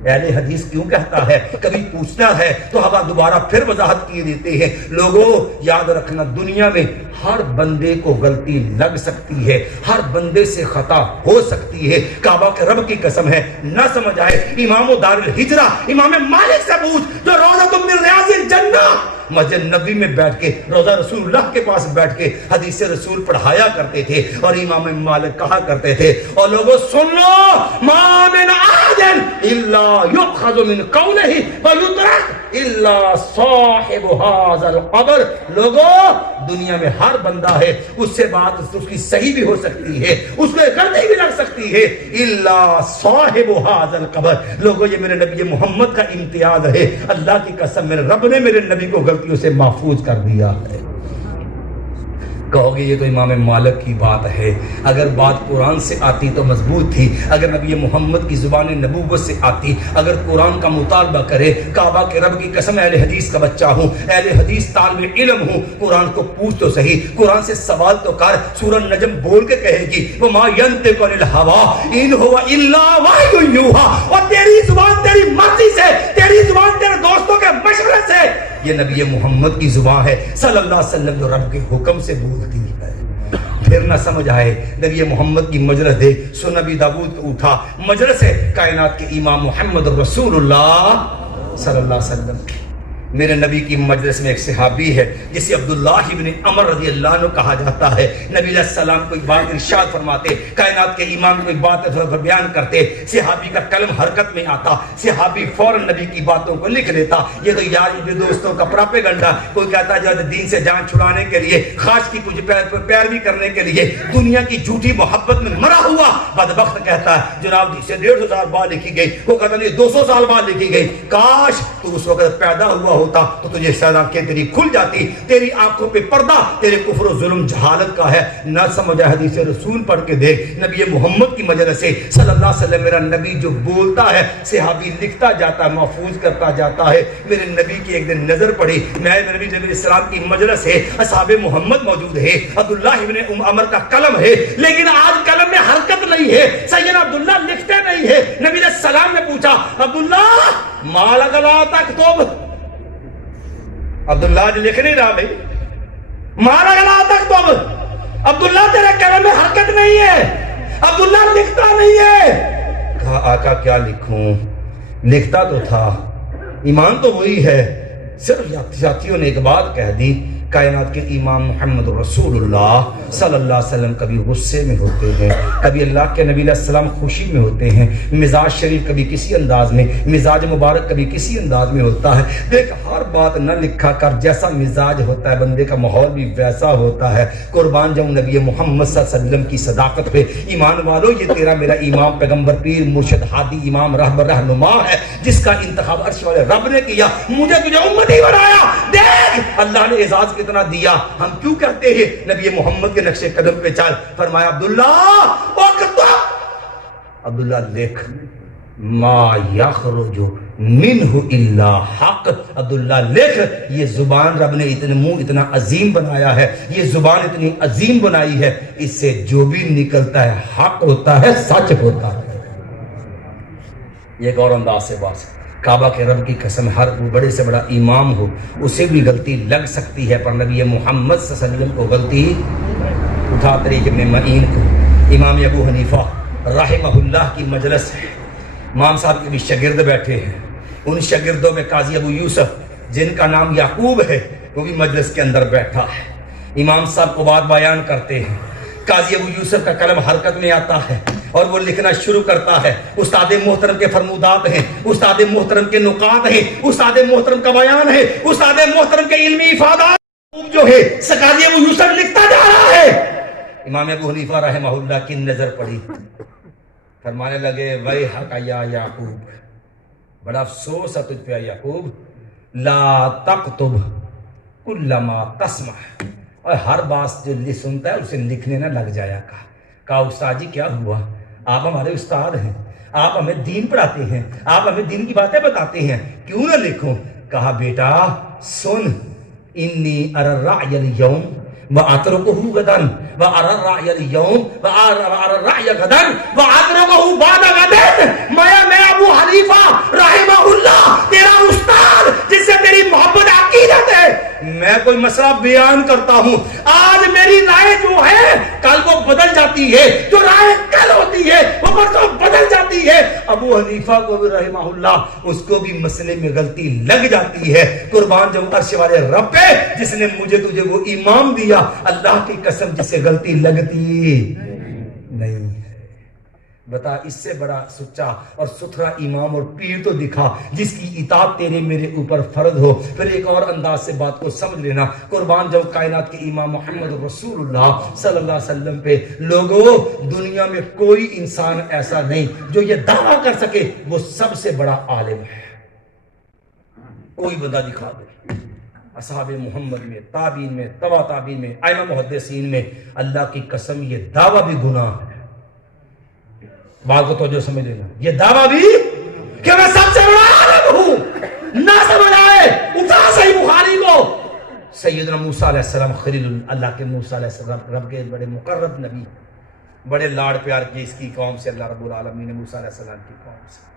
اہل حدیث کیوں کہتا ہے؟ کبھی پوچھنا ہے تو ہم دوبارہ پھر وضاحت کیے دیتے ہیں۔ لوگوں یاد رکھنا دنیا میں ہر بندے کو غلطی لگ سکتی ہے، ہر بندے سے خطا ہو سکتی ہے۔ کعبہ کے رب کی قسم ہے نہ سمجھ آئے امام دار الہجرہ امام مالک سے پوچھ جو روضۃ من ریاض الجنہ مسجد نبوی میں بیٹھ کے روضہ رسول اللہ کے پاس بیٹھ کے حدیث رسول پڑھایا کرتے تھے، اور امام مالک کہا کرتے تھے، اور لوگوں سن لو ما من احد الا یؤخذ من قولہ ویترک الا صاحب هذا القبر۔ لوگوں دنیا میں ہر بندہ ہے، اس سے بات اس کی صحیح بھی ہو سکتی ہے، اس میں غلطی بھی لگ سکتی ہے، الا صاحب هذا القبر۔ لوگوں یہ میرے نبی محمد کا امتیاز ہے، اللہ کی قسم میرے رب نے میرے نبی کو غلطیوں سے محفوظ کر دیا ہے۔ کہو گے یہ تو امام مالک کی بات ہے، اگر بات قرآن سے آتی تو مضبوط تھی، اگر نبی محمد کی زبان نبوت سے آتی، اگر قرآن کا مطالبہ کرے، کعبہ کے رب کی قسم اہل حدیث کا بچہ ہوں، اہل حدیث طالب علم ہوں، قرآن کو پوچھ تو صحیح، قرآن سے سوال تو کر۔ سورہ نجم بول کے کہے گی وَمَا يَنْطِقُ عَنِ الْهَوَىٰ إِنْ هُوَ إِلَّا وَحْيٌ يُوحَىٰ، اور تیری زبان تیری مرضی سے، تیری زبان تیرے دوستوں کے مشورے سے، یہ نبی محمد کی زبان ہے صلی اللہ علیہ وسلم جو رب کے حکم سے بولتی ہے۔ پھر نہ سمجھ آئے نبی محمد کی مجلس دے، سو نبی داؤد اٹھا، مجلس ہے کائنات کے امام محمد رسول اللہ صلی اللہ علیہ وسلم۔ میرے نبی کی مجلس میں ایک صحابی ہے جسے عبداللہ ابن عمر رضی اللہ عنہ کہا جاتا ہے۔ نبی علیہ السلام کوئی بات ارشاد فرماتے، کائنات کے امام کوئی بات بیان کرتے، صحابی کا قلم حرکت میں آتا، صحابی فوراً نبی کی باتوں کو لکھ لیتا۔ یہ تو یار دوستوں کا پراپیگنڈا، کوئی کہتا جو دین سے جان چھڑانے کے لیے، خواہش کی پیروی کرنے کے لیے، دنیا کی جھوٹی محبت میں مرا ہوا بدبخت کہتا ہے جناب جی سے 150 سال بعد لکھی گئی، وہ کہتا نہیں 200 سال بعد لکھی گئی، کاش تو اس وقت پیدا ہوا ہوتا تو تجھے شاید آنکھیں تیری کھل جاتی، تیری آنکھوں پہ پردہ تیرے کفر و ظلم جہالت کا ہے۔ نہ سمجھا حدیث رسول پڑھ کے دیکھ، نبی محمد کی مجلس سے صلی اللہ علیہ وسلم میرا نبی جو بولتا ہے صحابی لکھتا جاتا ہے، محفوظ کرتا جاتا ہے۔ میرے نبی کی ایک دن نظر پڑی، میں نبی علیہ السلام کی مجلس ہے، اصحاب محمد موجود ہے، عبداللہ ابن عمر کا قلم ہے، لیکن آج قلم میں حرکت نہیں ہے، سیدنا عبداللہ لکھتے نہیں ہے۔ نبی علیہ السلام نے پوچھا عبداللہ ما لک لا تکتب، عبداللہ جو لکھ نہیں رہا بھائی، مارا گلا تک تو عبداللہ تیرے قلم میں حرکت نہیں ہے، عبداللہ لکھتا نہیں ہے۔ کہا آقا کیا لکھوں، لکھتا تو تھا، ایمان تو وہی ہے۔ صرف ساتھیوں نے ایک بات کہہ دی، کائنات کے امام محمد رسول اللہ صلی اللہ علیہ وسلم کبھی غصے میں ہوتے ہیں، کبھی اللہ کے نبی علیہ السلام خوشی میں ہوتے ہیں، مزاج شریف کبھی کسی انداز میں، مزاج مبارک کبھی کسی انداز میں ہوتا ہے۔ دیکھ ہر بات نہ لکھا کر، جیسا مزاج ہوتا ہے بندے کا ماحول بھی ویسا ہوتا ہے۔ قربان جاؤں نبی محمد صلی اللہ علیہ وسلم کی صداقت پہ، ایمان والو یہ تیرا میرا امام پیغمبر پیر مرشد ہادی امام رہبر رہنما ہے، جس کا انتخاب عرش والے رب نے کیا، مجھے تجھے امتی بنایا۔ دیکھ اللہ نے اعزاز کتنا دیا، ہم کیوں کہتے ہیں نبی محمد کے نقش قدم پہ چل۔ فرمایا عبداللہ اکتب، عبداللہ لکھ، ما یخرج منہ الا حق، عبداللہ لکھ، یہ زبان رب نے اتنا عظیم بنایا ہے، یہ زبان اتنی عظیم بنائی ہے، اس سے جو بھی نکلتا ہے حق ہوتا ہے، سچ ہوتا ہے۔ یہ ایک اور انداز سے بات، کعبہ کے رب کی قسم ہر بڑے سے بڑا امام ہو اسے بھی غلطی لگ سکتی ہے، پر نبی محمد صلی اللہ علیہ وسلم کو غلطی اٹھا طریق ابن معین کو، امام ابو حنیفہ رحمہ اللہ کی مجلس ہے، امام صاحب کے بھی شاگرد بیٹھے ہیں، ان شاگردوں میں قاضی ابو یوسف جن کا نام یعقوب ہے وہ بھی مجلس کے اندر بیٹھا ہے۔ امام صاحب کو بات بیان کرتے ہیں، قاضی ابو یوسف کا قلم حرکت میں آتا ہے اور وہ لکھنا شروع کرتا ہے۔ استاد محترم کے فرمودات ہیں، استاد محترم کے نقاط ہیں، استاد محترم کا بیان ہے، استاد محترم کے علمی افادات جو ہے قاضی ابو یوسف لکھتا جا رہا ہے۔ امام ابو حنیفہ رحمہ اللہ کی نظر پڑی، فرمانے لگے ویحک یا یعقوب، بڑا افسوس ہے تجھ پہ یعقوب، لا تکتب کل ما تسمع، اور ہر بات جو سنتا ہے اسے لکھنے نہ لگ جایا۔ کہا استاد جی کیا ہوا، آپ ہمارے استاد ہیں، آپ ہمیں دین پڑھاتے ہیں، آپ ہمیں دین کی باتیں بتاتے ہیں، کیوں نہ لکھوں؟ کہا بیٹا سن، انی اری الرعی اليوم واترکہ غدا واری الرعی اليوم واری الرعی غدا واترکہ بعد غد۔ میں ابو حنیفہ رحمہ اللہ تیرا استاد جس سے تیری محبت عقیدت ہے، میں کوئی مسئلہ بیان کرتا ہوں، آج میری رائے جو ہے کل کو بدل جاتی ہے، جو رائے کل ہوتی ہے وہ پرسوں بدل جاتی ہے۔ ابو حنیفہ کو بھی رحمہ اللہ اس کو بھی مسئلے میں غلطی لگ جاتی ہے۔ قربان جاؤں عرش والے رب پہ جس نے مجھے تجھے وہ امام دیا، اللہ کی قسم جس سے غلطی لگتی نہیں۔ بتا اس سے بڑا سچا اور ستھرا امام اور پیر تو دکھا جس کی اطاعت تیرے میرے اوپر فرض ہو۔ پھر ایک اور انداز سے بات کو سمجھ لینا، قربان جاؤں کائنات کے امام محمد رسول اللہ صلی اللہ علیہ وسلم پہ، لوگوں دنیا میں کوئی انسان ایسا نہیں جو یہ دعویٰ کر سکے وہ سب سے بڑا عالم ہے۔ کوئی بندہ دکھا دے، اصحاب محمد میں، تابعین میں، تبع تابعین میں، ائمہ محدثین میں، اللہ کی قسم یہ دعویٰ بھی گناہ ہے۔ بات کو توجہ سمجھ لینا، یہ دعویٰ بھی کہ میں سب سے بڑا عالم ہوں، نہ سمجھ آئے اٹھا صحیح بخاری کو۔ سیدنا موسیٰ علیہ السلام خلیل اللہ کے، موسیٰ علیہ السلام رب کے بڑے مقرب نبی، بڑے لاڑ پیار کیے اس کی قوم سے اللہ رب العالمین نے، موسیٰ علیہ السلام کی قوم سے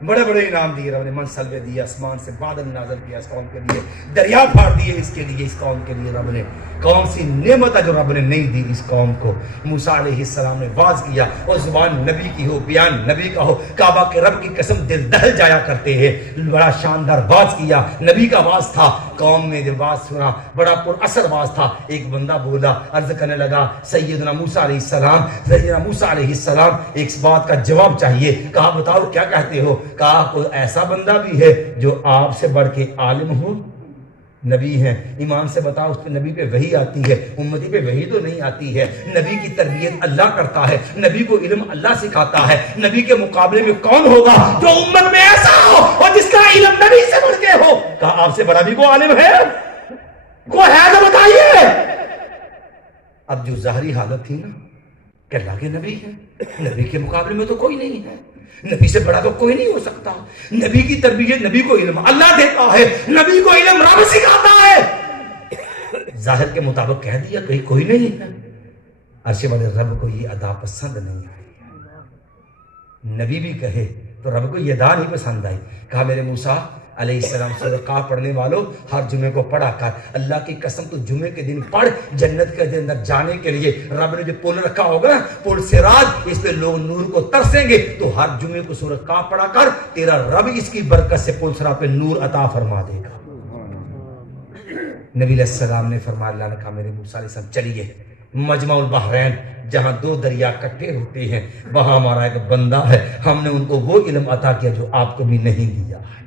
بڑے بڑے انعام دیے رب نے، منصلوے دیے، آسمان سے بادل نازل کیا اس قوم کے لیے، دریا پھاڑ دیے اس کے لیے، اس قوم کے لیے رب نے۔ کون سی نعمت ہے جو رب نے نہیں دی اس قوم کو؟ موسیٰ علیہ السلام نے واز کیا، اور زبان نبی کی ہو، بیان نبی کا ہو، کعبہ کے رب کی قسم دل دہل جایا کرتے ہیں۔ بڑا شاندار واز کیا، نبی کا واز تھا، قوم نے جب واز سنا بڑا پر اثر واز تھا۔ ایک بندہ بولا، عرض کرنے لگا سیدنا موسیٰ علیہ السلام، سیدنا موسیٰ علیہ السلام ایک بات کا جواب چاہیے۔ کہا بتاؤ کیا کہتے ہو؟ کہا کوئی ایسا بندہ بھی ہے جو آپ سے بڑھ کے عالم ہو؟ نبی ہیں، ایمان سے بتاؤ اس پہ نبی پہ وحی آتی ہے، امتی پہ وحی تو نہیں آتی ہے۔ نبی کی تربیت اللہ کرتا ہے، نبی کو علم اللہ سکھاتا ہے۔ نبی کے مقابلے میں کون ہوگا جو امت میں ایسا ہو اور جس کا علم نبی سے بڑھ کے ہو؟ کہا آپ سے بڑا بھی کوئی عالم ہے؟ کوئی ہے تو بتائیے۔ اب جو ظاہری حالت تھی نا کہ اللہ کے نبی ہیں، نبی کے مقابلے میں تو کوئی نہیں ہے، نبی سے بڑا تو کوئی نہیں ہو سکتا۔ نبی کی تربیت، نبی کو علم اللہ دیتا ہے، نبی کو علم رب سکھاتا ہے۔ ظاہر کے مطابق کہہ دیا کہیں کوئی نہیں ہے۔ عرش والے رب کو یہ ادا پسند نہیں آئی، نبی بھی کہے تو رب کو یہ ادا نہیں پسند آئی۔ کہا میرے موسیٰ علیہ السلام سورہ قاف پڑھنے والوں ہر جمعے کو پڑھا کر، اللہ کی قسم تو جمعے کے دن پڑھ، جنت کے اندر جانے کے لیے رب نے جو پل رکھا ہوگا نا، پل صراط، اس پہ لوگ نور کو ترسیں گے، تو ہر جمعے کو سورہ قاف پڑھا کر، تیرا رب اس کی برکت سے پل صراط پہ نور عطا فرما دے گا۔ نبی علیہ السلام نے فرمایا، اللہ نے کہا میرے موسیٰ علیہ السلام چلیے مجمع البحرین جہاں دو دریا اکٹھے ہوتے ہیں وہاں ہمارا ایک بندہ ہے، ہم نے ان کو وہ علم عطا کیا جو آپ کو بھی نہیں دیا ہے۔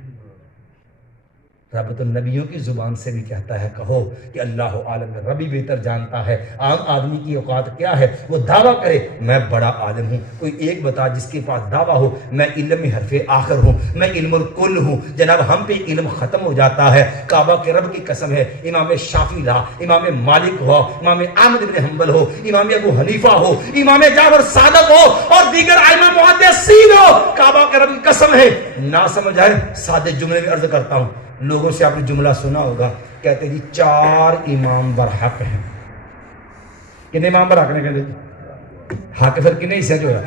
رب تو نبیوں کی زبان سے بھی کہتا ہے، کہو کہ اللہ عالم ہے، ربی بہتر جانتا ہے۔ عام آدمی کی اوقات کیا ہے؟ وہ دعویٰ کرے میں بڑا عالم ہوں۔ کوئی ایک بتا جس کے پاس دعویٰ ہو میں علم حرف آخر ہوں، میں علم الکل ہوں۔ جناب ہم پہ علم ختم ہو جاتا ہے۔ کعبہ کے رب کی قسم ہے، امام شافعی رہا، امام مالک ہو، امام احمد بن حنبل ہو، امام ابو حنیفہ ہو، امام جعفر صادق ہو اور دیگر ائمہ محدثین ہو، کعبہ کے رب کی قسم ہے نہ سمجھ آئے سادے جملے میں عرض کرتا ہوں۔ لوگوں سے آپ نے جملہ سنا ہوگا، کہتے جی 4 امام برحق ہیں۔ کتنے امام برحق نے کہتے حق پھر کتنے حصے جو ہے؟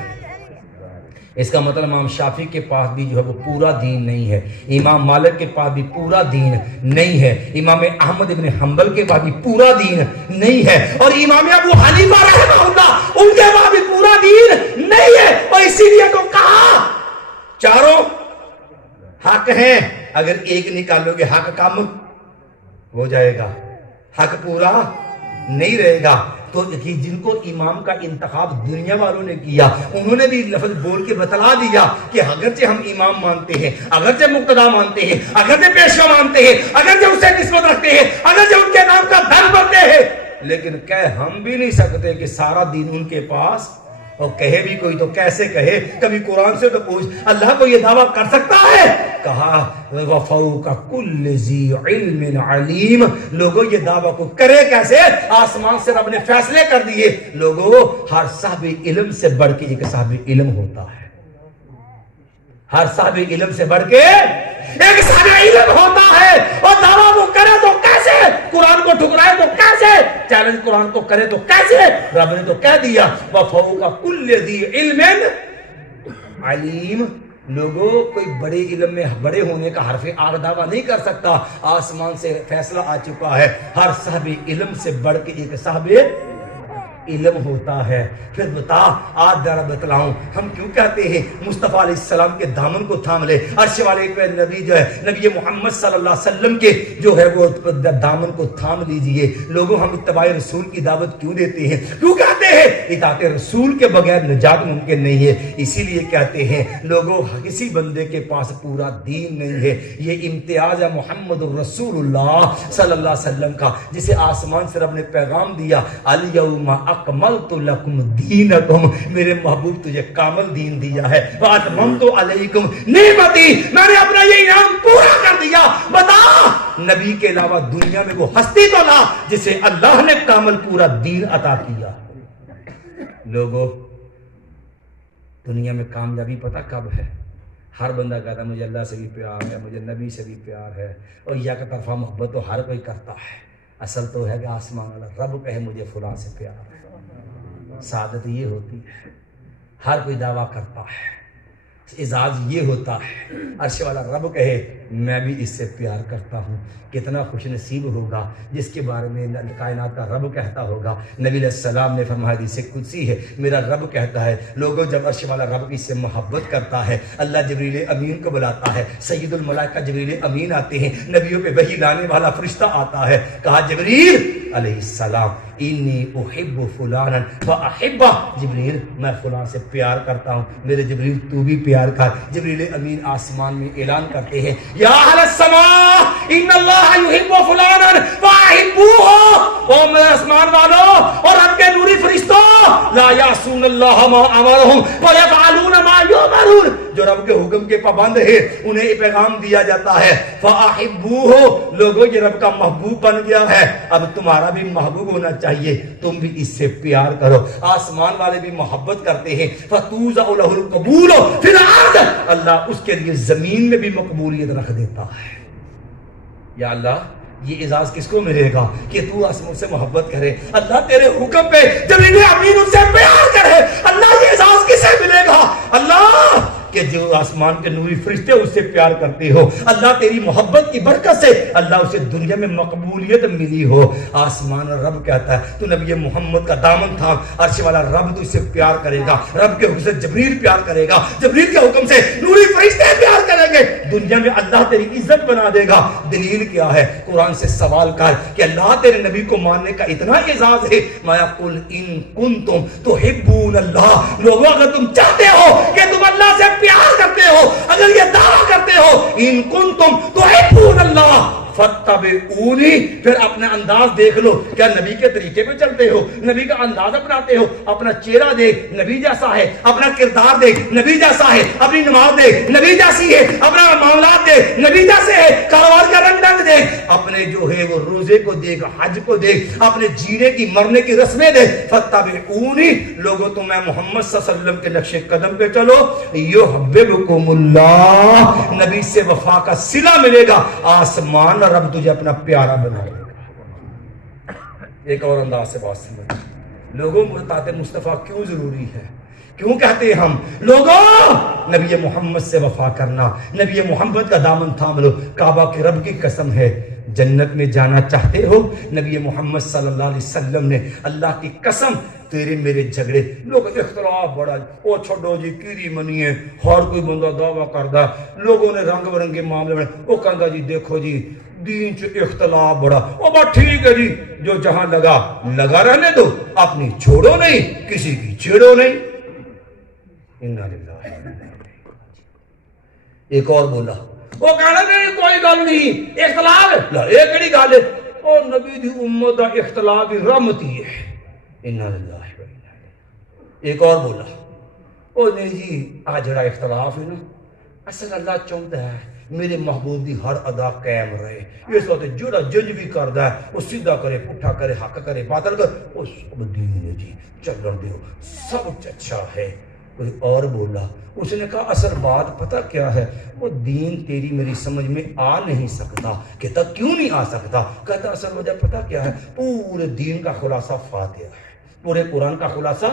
اس کا مطلب امام شافعی کے پاس بھی جو ہے وہ پورا دین نہیں ہے، امام مالک کے پاس بھی پورا دین نہیں ہے، امام احمد بن حنبل کے پاس بھی پورا دین نہیں ہے، اور امام ابو حنیفہ رحمہ اللہ ان کے پاس بھی پورا دین نہیں ہے۔ اور اسی لیے تو کہا چاروں حق ہیں، اگر ایک نکالو گے حق کم ہو جائے گا، حق پورا نہیں رہے گا۔ تو جن کو امام کا انتخاب دنیا والوں نے کیا، انہوں نے بھی لفظ بول کے بتلا دیا کہ اگرچہ ہم امام مانتے ہیں، اگرچہ مقتدا مانتے ہیں، اگرچہ پیشوا مانتے ہیں، اگرچہ ان سے نسبت رکھتے ہیں، اگرچہ ان کے نام کا دھن بنتے ہیں، لیکن کہہ ہم بھی نہیں سکتے کہ سارا دین ان کے پاس، اور کہے بھی کوئی تو کیسے کہے؟ کبھی قرآن سے تو پوچھ، اللہ کو یہ دعویٰ کر سکتا ہے؟ کہا وَفَوْقَ كُلِّ ذِي عِلْمٍ عَلِيمٍ۔ لوگوں یہ دعویٰ کو کرے کیسے؟ آسمان سے رب نے فیصلے کر دیے۔ لوگوں ہر صاحب علم سے بڑھ کے ایک صاحب علم ہوتا ہے، ہر صاحب علم سے بڑھ کے ایک صاحب علم ہوتا ہے، اور دعویٰ وہ کرے تو کیسے؟ قرآن کو ٹھکرائے تو کیسے؟ چیلنج قرآن کو کرے تو کیسے؟ رب نے تو کہہ دیا وَفَوْقَ كُلِّ ذِي عِلْمٍ عَلِيمٍ۔ لوگوں کوئی بڑے علم میں بڑے ہونے کا حرف آگ دعویٰ نہیں کر سکتا، آسمان سے فیصلہ آ چکا ہے، ہر صاحب علم سے بڑھ کے ایک صاحب علم ہوتا ہے۔ پھر بتا آج ذرا بتلاؤں ہم کیوں کہتے ہیں مصطفیٰ علیہ السلام کے دامن کو تھام لے، عرش والے پہ نبی جو ہے نبی محمد صلی اللہ علیہ وسلم کے جو ہے وہ دامن کو تھام لیجئے۔ لوگوں ہم اتباع رسول کی دعوت کیوں دیتے ہیں؟ کیوں کہتے ہیں اطاعت رسول کے بغیر نجات ممکن نہیں ہے؟ اسی لیے کہتے ہیں لوگوں کسی بندے کے پاس پورا دین نہیں ہے، یہ امتیاز ہے محمد الرسول اللہ صلی اللہ علیہ وسلم کا، جسے آسمان سے رب نے پیغام دیا الیوم اکملت لکم دینکم، میرے محبوب تجھے کامل دین دیا ہے، واتممت علیکم نعمتی، میں نے اپنا یہ انعام پورا کر دیا۔ بتا نبی کے علاوہ دنیا میں وہ ہستی تو نہ جسے اللہ نے کامل پورا دین عطا کیا. لوگوں دنیا میں کامیابی پتہ کب ہے؟ ہر بندہ کہتا ہے مجھے اللہ سے بھی پیار ہے, مجھے نبی سے بھی پیار ہے, اور یک طرفہ محبت تو ہر کوئی کرتا ہے. اصل تو ہے کہ آسمان والا رب کہے مجھے فلاں سے پیار ہے. سعادت یہ ہوتی ہے, ہر کوئی دعویٰ کرتا ہے. اعزاز یہ ہوتا ہے عرش والا رب کہے میں بھی اس سے پیار کرتا ہوں. کتنا خوش نصیب ہوگا جس کے بارے میں کائنات کا رب کہتا ہوگا. نبی علیہ السلام نے فرمایا حدیث قدسی ہے, میرا رب کہتا ہے لوگوں جب عرش والا رب اس سے محبت کرتا ہے, اللہ جبریل امین کو بلاتا ہے, سید الملائکہ جبریل امین آتے ہیں, نبیوں پہ وحی لانے والا فرشتہ آتا ہے. کہا جبریل علیہ السلام انی احب فلانا فاحبہ, جبریل میں فلاں سے پیار کرتا ہوں, میرے جبریل تو بھی پیار کر. جبریل امین آسمان میں اعلان کرتے ہیں یا اہل السماء ان اللہ یحب فلانا فاحبوہ, او میرے آسمان والوں اور رب کے نوری فرشتوں, لا یعصون اللہ ما امرہم ویفعلون ما یؤمرون, جو رب کے حکم کے پابند ہیں انہیں یہ پیغام دیا جاتا ہے فاحبوہ. لوگوں یہ رب کا محبوب بن گیا ہے, اب تمہارا بھی محبوب ہونا چاہیے, تم بھی اس سے پیار کرو. آسمان والے بھی محبت کرتے ہیں فتوزع لہ القبول فی الارض, اللہ اس کے لیے زمین میں بھی مقبولیت رکھ دیتا ہے. یا اللہ یہ اعزاز کس کو ملے گا کہ تو آسمان سے محبت کرے, اللہ تیرے حکم پہ جبریل امین ان سے پیار کرے. اللہ یہ اعزاز کسے ملے گا؟ اللہ کہ جو آسمان کے نوری فرشتے اس سے پیار کرتے ہو, اللہ تیری محبت کی برکت سے اللہ اسے دنیا میں مقبولیت ملی ہو. آسمان اور رب کہتا ہے تو نبی محمد کا دامن تھام, عرش والا رب تو اس سے پیار کرے گا, رب کے حکم سے جبریل پیار کرے گا, جبریل کے حکم سے نوری فرشتے پیار کریں گے, دنیا میں اللہ تیری عزت بنا دے گا. دلیل کیا ہے؟ قرآن سے سوال کر کہ اللہ تیرے نبی کو ماننے کا اتنا اعزاز ہے. ما یقول ان کنتم تحبون اللہ, لوگوں اگر تم چاہتے ہو کہ تم اللہ سے پیار کرتے ہو, اگر یہ دعویٰ کرتے ہو ان کنتم تحبون اللہ فتبعونی, پھر اپنا انداز دیکھ لو, کیا نبی کے طریقے پہ چلتے ہو, نبی کا انداز اپناتے ہو, اپنا چہرہ دیکھ نبی جیسا ہے, اپنا کردار دیکھ نبی جیسا ہے, اپنی نماز دیکھ نبی جیسی ہے, اپنا معاملات دیکھ نبی جیسے ہے, کاروبار کا رنگ ڈھنگ دیکھ, اپنے جو ہے وہ روزے کو دیکھ, حج کو دیکھ, اپنے جینے کی مرنے کی رسمیں دیکھ. فتبعونی, لوگوں تو میں محمد صلی اللہ علیہ وسلم کے نقش قدم پہ چلو. یحببکم اللہ, نبی سے وفا کا صلہ ملے گا, آسمان رب تجھے اپنا پیارا بنائے گا. ایک اور انداز سے بات سمجھ, لوگوں مطاعت مصطفیٰ کیوں ضروری ہے؟ کیوں کہتے ہیں ہم لوگوں نبی محمد سے وفا کرنا, نبی محمد کا دامن تھام لو. کعبہ کے رب کی قسم ہے جنت میں جانا چاہتے ہو, نبی محمد صلی اللہ علیہ وسلم نے اللہ کی قسم تیرے میرے جھگڑے, لوگ اختلاف بڑا, او چھوڑو جی کیری منی ہے, ہر کوئی بندہ دعویٰ کردا, لوگوں نے رنگ برنگے معاملے بڑے, او کہندا جی دیکھو جی دین چ اختلاف بڑا, او بات ٹھیک ہے جی, جو جہاں لگا رہنے دو, اپنی چھوڑو نہیں, کسی کی چھیڑو نہیں. انا للہ. ایک اور بولا, وہ کہنا نہیں کوئی گل نہیں, اختلاف لا یہ کیڑی گل ہے, او نبی دی امت دا اختلاف رحمتی ہے. انا للہ. ایک اور بولا, او نہیں جی آ جڑا اختلاف ہے نا, اصل اللہ چاہتا ہے میرے محبوب دی ہر ادا قائم رہے. اس وقت جڑا جج بھی کردا ہے وہ سیدھا کرے, پٹھا کرے, حق کرے, باطل کرے, وہ سب دین ہے جی, چلن دیو, سب اچھا ہے. کوئی اور بولا, اس نے کہا اصل بات پتہ کیا ہے, وہ دین تیری میری سمجھ میں آ نہیں سکتا. کہتا کیوں نہیں آ سکتا؟ کہتا اصل وجہ پتہ کیا ہے, پورے دین کا خلاصہ فاتحہ ہے, پورے قرآن کا خلاصہ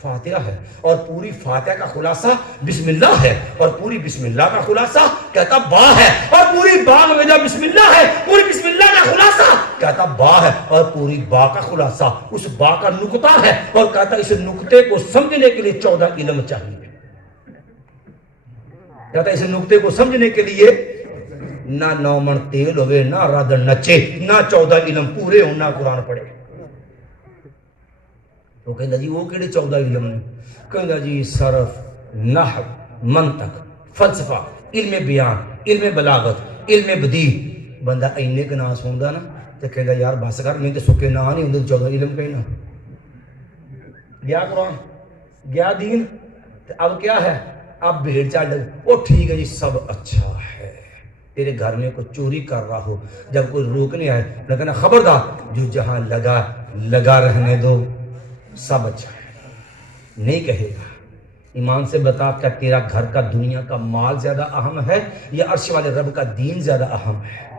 فاتحہ ہے, اور پوری فاتحہ کا خلاصہ بسم اللہ ہے, اور پوری بسم اللہ کا خلاصہ کہتا با ہے, اور پوری با میں وجہ بسم اللہ ہے, پوری بسم اللہ کا خلاصہ کہتا با ہے, اور پوری با کا خلاصہ اس با کا نقطہ ہے, اور کہتا اس نقطے کو سمجھنے کے لیے 14 علم چاہیے. کہتا اس نقطے کو سمجھنے کے لیے نہ 9 من تیل ہوئے, نہ رد نچے, نہ 14 علم پورے ہوں, نہ قرآن پڑھے. تو کہندا جی وہ کیڑے 14 علم نے؟ کہندا جی صرف, نحو, منطق, فلسفہ, علم بیان, علم بلاغت, علم بدیع. بندہ اینے کے نام سندا نا تے کہندا یار بس کر, میں تے سکے نا نہیں ہوندے, 14 علم کہنا. گیا قرآن, گیا دین, اب کیا ہے, اب بھیڑ چال. وہ ٹھیک ہے جی سب اچھا ہے, تیرے گھر میں کوئی چوری کر رہا ہو، جب کوئی روکنے آئے نہ کہنا خبردار، جو جہاں لگا رہنے دو، سب اچھا ہے، نہیں کہے گا۔ ایمان سے بتا، کیا تیرا گھر کا دنیا کا مال زیادہ اہم ہے یا عرش والے رب کا دین زیادہ اہم ہے؟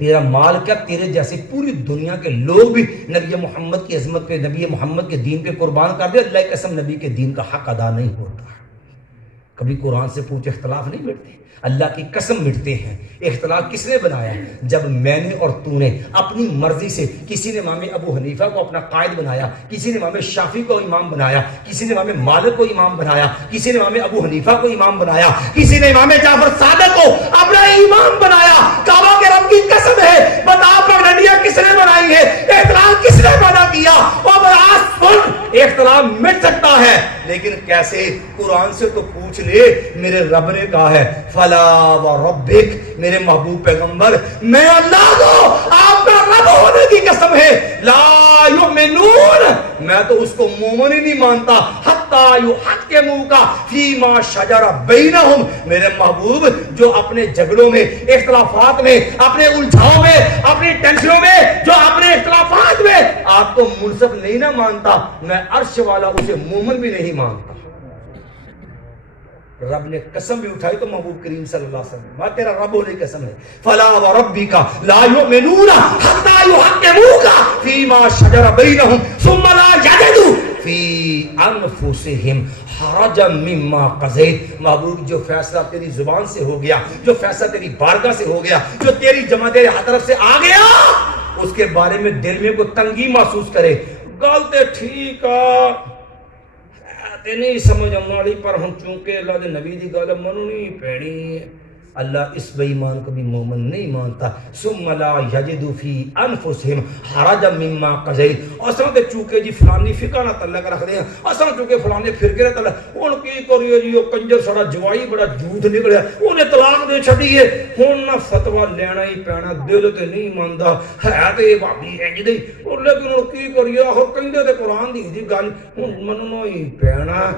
تیرا مال کیا، تیرے جیسے پوری دنیا کے لوگ بھی نبی محمد کی عظمت پہ، نبی محمد کے دین پہ قربان کر دے، اللہ کی قسم نبی کے دین کا حق ادا نہیں ہوتا۔ کبھی قرآن سے پوچھ، اختلاف نہیں مٹتے، اللہ کی قسم مٹتے ہیں۔ اختلاف کس نے بنایا؟ جب میں نے اور تو نے اپنی مرضی سے، کسی نے امام ابو حنیفہ کو اپنا قائد بنایا، کسی نے امام شافعی کو امام بنایا، کسی نے امام مالک کو امام بنایا، کسی نے امام ابو حنیفہ کو امام بنایا، کسی نے امام جعفر صادق کو اپنا امام بنایا۔ کعبہ کے رب کی قسم ہے، بتا پگڈنڈیاں کس نے بنائی ہے؟ اختلاف کس نے پیدا کیا؟ اور براس سن، اختلاف مٹ سکتا ہے لیکن کیسے؟ قرآن سے تو پوچھ لے، میرے رب نے کہا ہے فلا وربک، میرے محبوب پیغمبر، میں اللہ کو آپ کا رب ہونے کی قسم ہے، لا یؤمنون، میں تو اس کو مومن ہی نہیں مانتا، حتی یحکموک فیما شجر بینہم، میرے محبوب جو اپنے جھگڑوں میں، اختلافات میں، اپنے الجھاؤں میں، اپنی ٹینشنوں میں، جو اپنے اختلافات میں آپ کو منصف نہیں نہ مانتا، میں عرش والا اسے مومن بھی نہیں مانتا۔ رب نے قسم بھی اٹھائی تو محبوب کریم صلی اللہ علیہ وسلم، میں تیرا رب ہونے کی قسم ہے، فلا وربک لا یؤمنون حتی یحکموک فیما شجر بینہم ثم لا یجدوا فی انفسہم حرجا مما قضیت، محبوب جو فیصلہ تیری زبان سے ہو گیا، جو فیصلہ تیری بارگاہ سے ہو گیا، جو تیری جمع تیرے طرف سے آ گیا، اس کے بارے میں دل میں کوئی تنگی محسوس کرے، گل تے ٹھیک آ نہیں سمجھ والی، پر ہم چونکہ اللہ دے نبی دی گل مننی پینی، اللہ اس بے ایمان کو بھی مومن نہیں مانتا۔ ثم لا یجدوا فی انفسہم حرجا مما قضیت، اساں تے چونکہ جی فلانی فقہ نہ تعلق رکھدے ہیں، اساں چونکہ فلانے فرقے نہ تعلق، ہن کی کریے جی، او کنجر ساڈا جوائی بڑا جھوٹ نکلیا، اونے طلاق دے چھڈی ہے، ہن نہ فتوی لینا ہی پینا، دل تے نہیں ماندا ہے تے بھابی انج دی، اور لیکن ہن کی کریے، ہن کہندے تے قرآن دی گل ہن مننا ہی پینا۔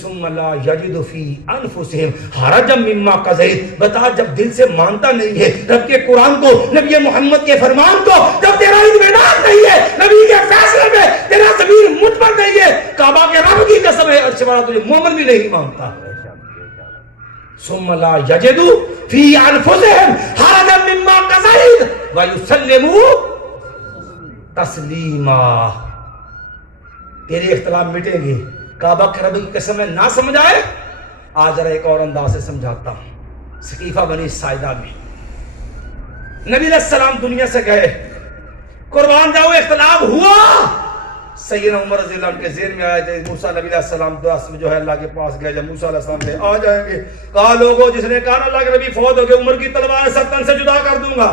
ثم لا یجدوا فی انفسہم حرجا مما قضیت، بتا جب دل سے مانتا نہیں ہے رب کے قرآن کو، نبی محمد کے فرمان کو، جب تیرا اطمینان نہیں ہے نبی کے فیصلے میں، تیرا ضمیر مطمئن نہیں ہے، کعبہ کے رب کی قسم ہے عرش والا تجھے مومن بھی نہیں مانتا۔ ثم لا یجدوا فی انفسہم حرجا مما قضیت ویسلموا تسلیما، تیرے اختلاف مٹیں گے، کعبہ کے رب کی قسم ہے، نہ سمجھ آئے؟ آج ذرا ایک اور انداز سے سمجھاتا ہوں۔ سقیفہ بنی ساعدہ میں نبی علیہ السلام دنیا سے گئے، قربان جاؤ، اختلاف ہوا، سیدنا عمر رضی اللہ عنہ کے ذہن میں آیا تھے، موسیٰ نبی علیہ السلام دعا میں جو ہے اللہ کے پاس گئے، جب موسیٰ علیہ السلام سے آ جائیں گے، کہا لوگوں جس نے کہا اللہ کے نبی فوت ہو گئے، عمر کی تلوار سے تن سے جدا کر دوں گا۔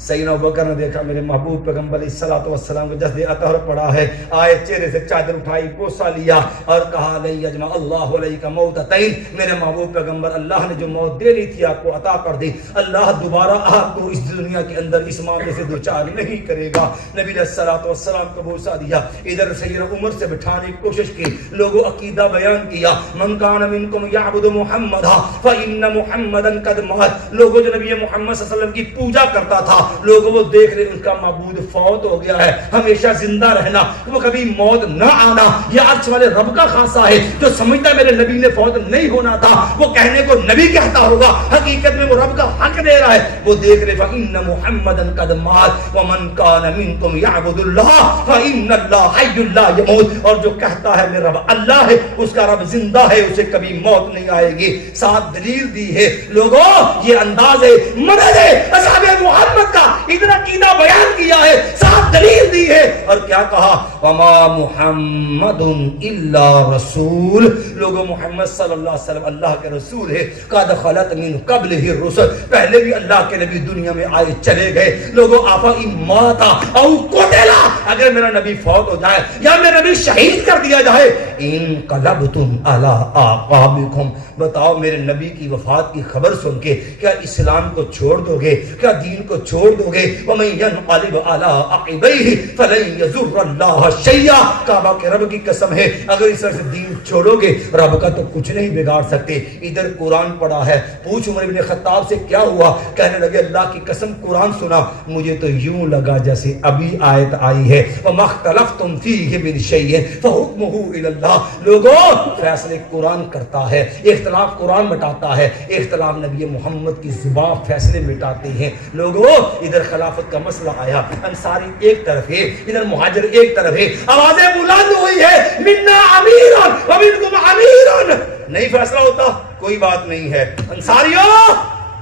سیدنا ابوبکر نے دیکھا میرے محبوب پیغمبر علیہ الصلوۃ والسلام کو جذب اطہر پڑا ہے، آئے چہرے سے چادر اٹھائی، بوسہ لیا اور کہا لن یجمع اللہ علیک موتتین، میرے محبوب پیغمبر اللہ نے جو موت دے لی تھی آپ کو عطا کر دی، اللہ دوبارہ آپ کو اس دنیا کے اندر اس معاملے سے دوچار نہیں کرے گا۔ نبی علیہ الصلوۃ والسلام کو بوسہ دیا، ادھر سیدنا عمر سے بٹھانے کی کوشش کی، لوگوں عقیدہ بیان کیا، من کان منکم یعبد محمدا فإن محمدا قد مات، لوگوں جو نبی محمد صلی اللہ علیہ وسلم کی پوجا کرتا تھا، لوگوں وہ دیکھ رہے ان کا معبود فوت ہو گیا ہے، ہمیشہ زندہ رہنا، وہ کبھی موت نہ آنا، یہ عرش والے رب کا خاصہ ہے، جو سمجھتا میرے نبی نے فوت نہیں ہونا تھا وہ کہنے کو نبی کہتا ہوگا، حقیقت میں وہ رب کا حق دے رہا ہے، وہ دیکھ رہے فإن محمدا قد مات ومن كان منكم يعبد الله فإن الله حي لا يموت، اور جو کہتا ہے میرا رب اللہ ہے، اس کا رب زندہ ہے، اسے کبھی موت نہیں آئے گی۔ ساتھ دلیل دی ہے، لوگوں یہ انداز ہے، مدد ہے اصحاب محمد کا، اتنا عقیدہ بیان کیا ہے، ساتھ دلیل دی ہے، اور کیا کہا وما محمد الا رسول، لوگوں محمد صلی اللہ علیہ وسلم اللہ کے رسول ہے، قد خلت من قبلہ الرسل، پہلے بھی اللہ کے نبی دنیا میں آئے چلے گئے، لوگوں آفا ماتا او قتلا، اگر میرا نبی فوت ہو جائے یا میرا نبی شہید کر دیا جائے، انقلبتم علی اعقابکم، بتاؤ میرے نبی کی وفات کی خبر سن کے کیا اسلام کو چھوڑ دو گے، کیا دین کو چھوڑ چھوڑ دو گے وَمَن يَنْقَلِبْ عَلَىٰ عَقِبَيْهِ فَلَن يَضُرَّ اللَّهَ شَيْئًا کعبہ کے رب کی قسم ہے اگر اس طرح سے دین چھوڑو گے رب کا تو کچھ نہیں بگاڑ سکتے. ادھر قرآن پڑھا ہے. پوچھ عمر بن خطاب سے کیا ہوا؟ کہنے لگے اللہ کی قسم قرآن سنا مجھے تو یوں لگا جیسے ابھی آیت آئی ہے وَمَا اخْتَلَفْتُمْ فِيهِ مِنْ شَيْءٍ فَحُكْمُهُ إِلَى اللَّهِ. لوگوں فیصلے قرآن کرتا ہے. اختلاف قرآن مٹاتا ہے. اختلاف نبی محمد کی زبان فیصلے مٹاتے ہیں. لوگوں ادھر خلافت کا مسئلہ آیا انصاری ایک طرف ہے ادھر مہاجر ایک طرف ہے. آوازیں بلند ہوئی ہے منا امیرن ومنکم امیرن. نہیں فیصلہ ہوتا کوئی بات نہیں ہے. انصاریوں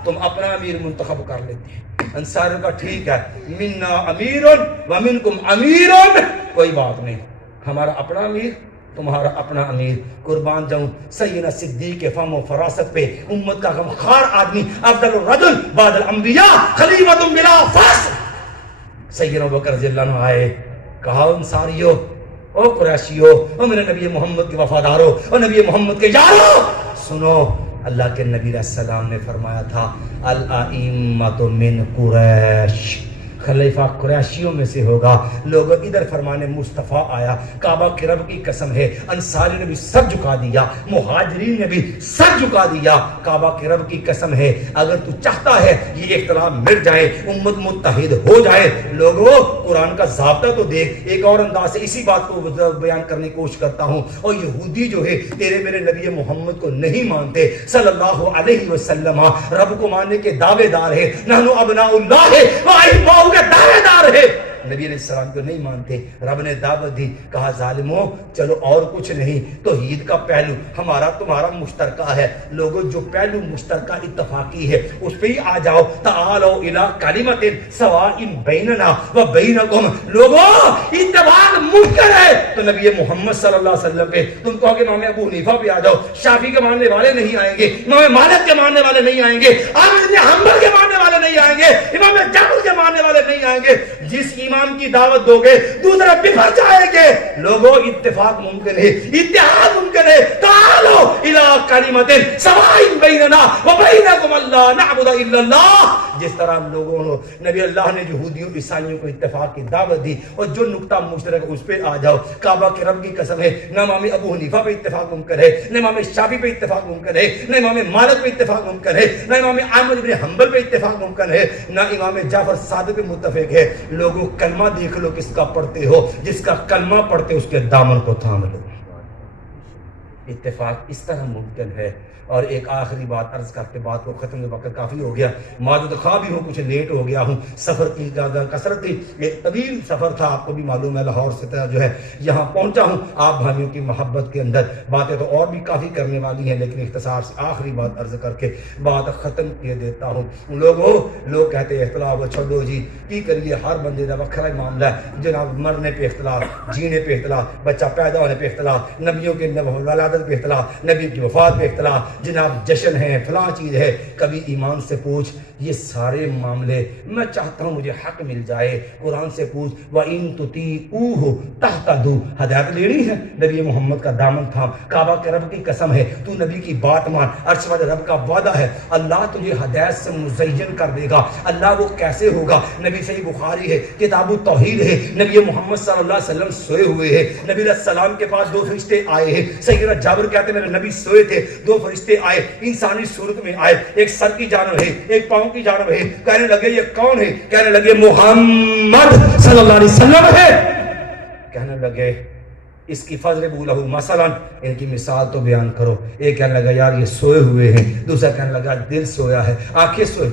تم اپنا امیر منتخب کر لیتے ہیں. انصاریوں کا ٹھیک ہے منا امیرن ومنکم امیرن کوئی بات نہیں. ہمارا اپنا امیر تمہارا اپنا امیر. قربان جاؤں سیدنا صدیق کے فہم و فراست پہ امت کا غمخوار آدمی افضل الرجل بعد الانبیاء خلیفۃ بلا فصل سیدنا ابوبکر رضی اللہ عنہ آئے. کہا انصاریوں او قریشیوں او میرے نبی محمد کے وفاداروں او نبی محمد کے یاروں سنو اللہ کے نبی علیہ السلام نے فرمایا تھا الائمۃ من قریش خلیفہ قریشیوں میں سے ہوگا. لوگ ادھر فرمان مصطفیٰ آیا. کعبہ کے رب کی قسم ہے انصاری نے بھی سر جھکا دیا مہاجرین نے بھی سر جھکا دیا. کعبہ کے رب کی قسم ہے اگر تو چاہتا ہے یہ اختلاف مٹ جائے امت متحد ہو جائے. لوگوں قرآن کا ضابطہ تو دیکھ. ایک اور انداز سے اسی بات کو بیان کرنے کی کوشش کرتا ہوں. اور یہودی جو ہے تیرے میرے نبی محمد کو نہیں مانتے صلی اللہ علیہ وسلم رب کو ماننے کے دعوے دار ہے. نحن ابناء اللہ وَأَحِبَّاؤُهُ کے دعوے دار ہے. نبی علیہ السلام کو نہیں مانتے. رب نے دعوت دی کہا ظالموں چلو اور کچھ نہیں توحید کا پہلو ہمارا تمہارا مشترکہ ہے. لوگوں جو پہلو مشترکہ اتفاقی ہے اس پہ ہی آ جاؤ. تعالوا الی کلمۃ سواء بیننا وبینکم. لوگوں اتفاق ممکن ہے تو نبی محمد صلی اللہ علیہ وسلم پہ تم کہو کہ امام ابو حنیفہ پہ آ جاؤ. شافعی کے ماننے والے نہیں آئیں گے. امام مالک کے ماننے والے نہیں آئیں گے. احمد بن حنبل کے ماننے والے نہیں آئیں گے. امام جعفر کے ماننے والے نہیں آئیں گے. جس امام کی دعوت دو گے دوسرا بفر جائیں گے. لوگوں اتفاق ممکن ہے اتحاد ممکن ہے. تعالوا الی کلمۃ سواء بیننا وبینکم الا نعبد الا اللہ. جس طرح لوگوں نے نبی اللہ نے یہودیوں عیسائیوں کو اتفاق کی دعوت دی اور جو نقطہ مشترک اس پہ آ جاؤ. کعبہ کے رب کی قسم ہے نہ امام ابو حنیفہ پہ اتفاق ممکن ہے نہ امام شافعی پہ اتفاق ممکن ہے نہ امام مالک پہ اتفاق ممکن ہے نہ امام احمد بن حنبل پہ اتفاق ممکن ہے نہ امام جعفر صادق پہ متفق ہے. لوگوں کلمہ دیکھ لو کس کا پڑھتے ہو. جس کا کلمہ پڑھتے اس کے دامن کو تھام لو. اتفاق اس طرح ممکن ہے. اور ایک آخری بات عرض کرتے بات کو ختم وقت کافی ہو گیا. معذرت خواہ بھی ہوں کچھ لیٹ ہو گیا ہوں. سفر کی زیادہ کثرت تھی. ایک طویل سفر تھا آپ کو بھی معلوم ہے. لاہور سے جو ہے یہاں پہنچا ہوں آپ بھائیوں کی محبت کے اندر. باتیں تو اور بھی کافی کرنے والی ہیں لیکن اختصار سے آخری بات عرض کر کے بات ختم کیے دیتا ہوں. لوگ کہتے ہیں اختلاف چھوڑو جی کی کریے ہر بندے کا وکھرا معاملہ ہے. جناب مرنے پہ اختلاف جینے پہ اختلاف بچہ پیدا ہونے پہ اختلاف نبیوں کے ولادت پہ اختلاف نبی کی وفات پہ اختلاف جناب جشن ہے فلاں چیز ہے. کبھی ایمان سے پوچھ یہ سارے معاملے میں چاہتا ہوں مجھے حق مل جائے. قرآن سے پوچھ وَإِن تُطِيعُوهُ تَهْتَدُوا. ہدایت لینی ہے نبی محمد کا دامن تھام. کعبہ کے رب کی قسم ہے تو نبی کی بات مان. عرش والے رب کا وعدہ ہے اللہ تجھے ہدایت سے مزین کر دے گا. اللہ وہ کیسے ہوگا؟ نبی صحیح بخاری ہے کتاب التوحید ہے. نبی محمد صلی اللہ علیہ وسلم سوئے ہوئے ہیں. نبی علیہ السلام کے پاس دو فرشتے آئے ہیں. سیدنا جابر کہتے ہیں میرے نبی سوئے تھے دو فرشتے آئے انسانی صورت میں آئے. ایک سر کی جانب ہے ایک پاؤں کی جانب ہے. کہنے لگے یہ کون ہے؟ کہنے لگے محمد صلی اللہ علیہ وسلم ہے. کہنے لگے اس کی فضل بولہ مثلا ان کی مثال تو بیان کرو. ایک کہنے لگا یار یہ سوئے ہوئے ہیں. دوسرا کہنے لگا دل سویا ہے آنکھیں سوئے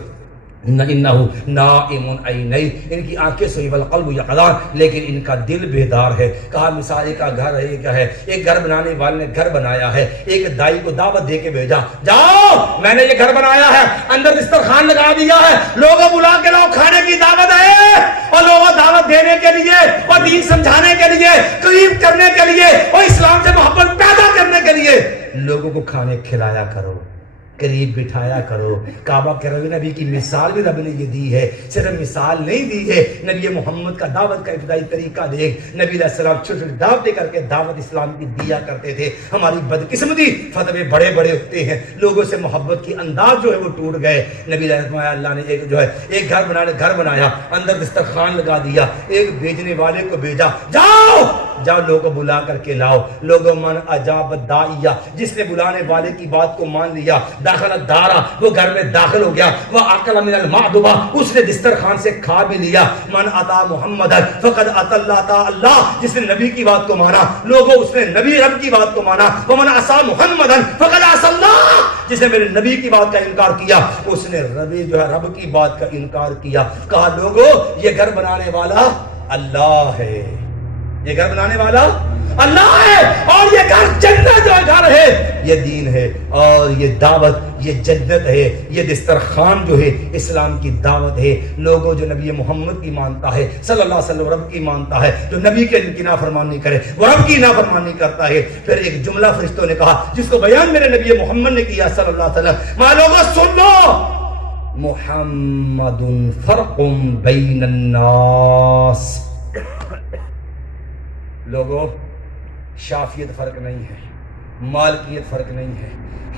انہو نائم عینی ان کی آنکھیں سوئی والقلب یقظان لیکن ان کا دل بیدار ہے. کہا مثال کا گھر ہے کیا ہے؟ ایک گھر بنانے والے نے گھر بنایا ہے. ایک دائی کو دعوت دے کے بھیجا جاؤ میں نے یہ گھر بنایا ہے اندر دسترخوان لگا دیا ہے لوگوں بلا کے لاؤ کھانے کی دعوت ہے. اور لوگوں دعوت دینے کے لیے اور دین سمجھانے کے لیے قریب کرنے کے لیے اور اسلام سے محبت پیدا کرنے کے لیے لوگوں کو کھانے کھلایا کرو. قریب بٹھایا کرو. کعبہ کے رب نبی کی مثال بھی رب نے یہ دی ہے. صرف مثال نہیں دی ہے, نبی محمد کا دعوت کا ابتدائی طریقہ دیکھ. نبی علیہ السلام چھوٹی چھوٹی دعوتیں کر کے دعوت اسلام کی دیا کرتے تھے. ہماری بدقسمتی فتوے بڑے بڑے ہوتے ہیں, لوگوں سے محبت کی انداز جو ہے وہ ٹوٹ گئے. نبی علیہ السلام اللہ نے ایک گھر بنایا, اندر دسترخوان لگا دیا, ایک بیچنے والے کو بھیجا, جاؤ لوگوں بلا کر کے لاؤ. لوگوں من اجاب الداعیہ, جس نے بلانے والے کی بات کو مان لیا, داخل الدارا, وہ گھر میں داخل ہو گیا, وہ اکل من المعدبہ, اس نے دسترخوان سے کھا بھی لیا. من اطاع محمد فقد اطاع اللہ, جس نے نبی کی بات کو مانا, لوگوں اس نے نبی رب کی بات کو مانا. ومن عصى محمد فقد عصى اللہ, جس نے میرے نبی کی بات کا انکار کیا, اس نے رب کی بات کا انکار کیا. کہا لوگوں یہ گھر بنانے والا اللہ ہے, یہ گھر بنانے والا اللہ ہے, اور یہ گھر جنت جو گھر ہے یہ دین ہے, اور یہ دعوت یہ جنت ہے, یہ دسترخوان جو ہے اسلام کی دعوت ہے. لوگوں جو نبی محمد کی مانتا ہے صلی اللہ علیہ وسلم, رب کی مانتا ہے, جو نبی کے کی نافرمانی کرے وہ رب کی نافرمانی کرتا ہے. پھر ایک جملہ فرشتوں نے کہا جس کو بیان میرے نبی محمد نے کیا صلی اللہ علیہ وسلم, ماں لوگوں سن لو, محمد فرق بین الناس. لوگوں شافیت فرق نہیں ہے, مالکیت فرق نہیں ہے,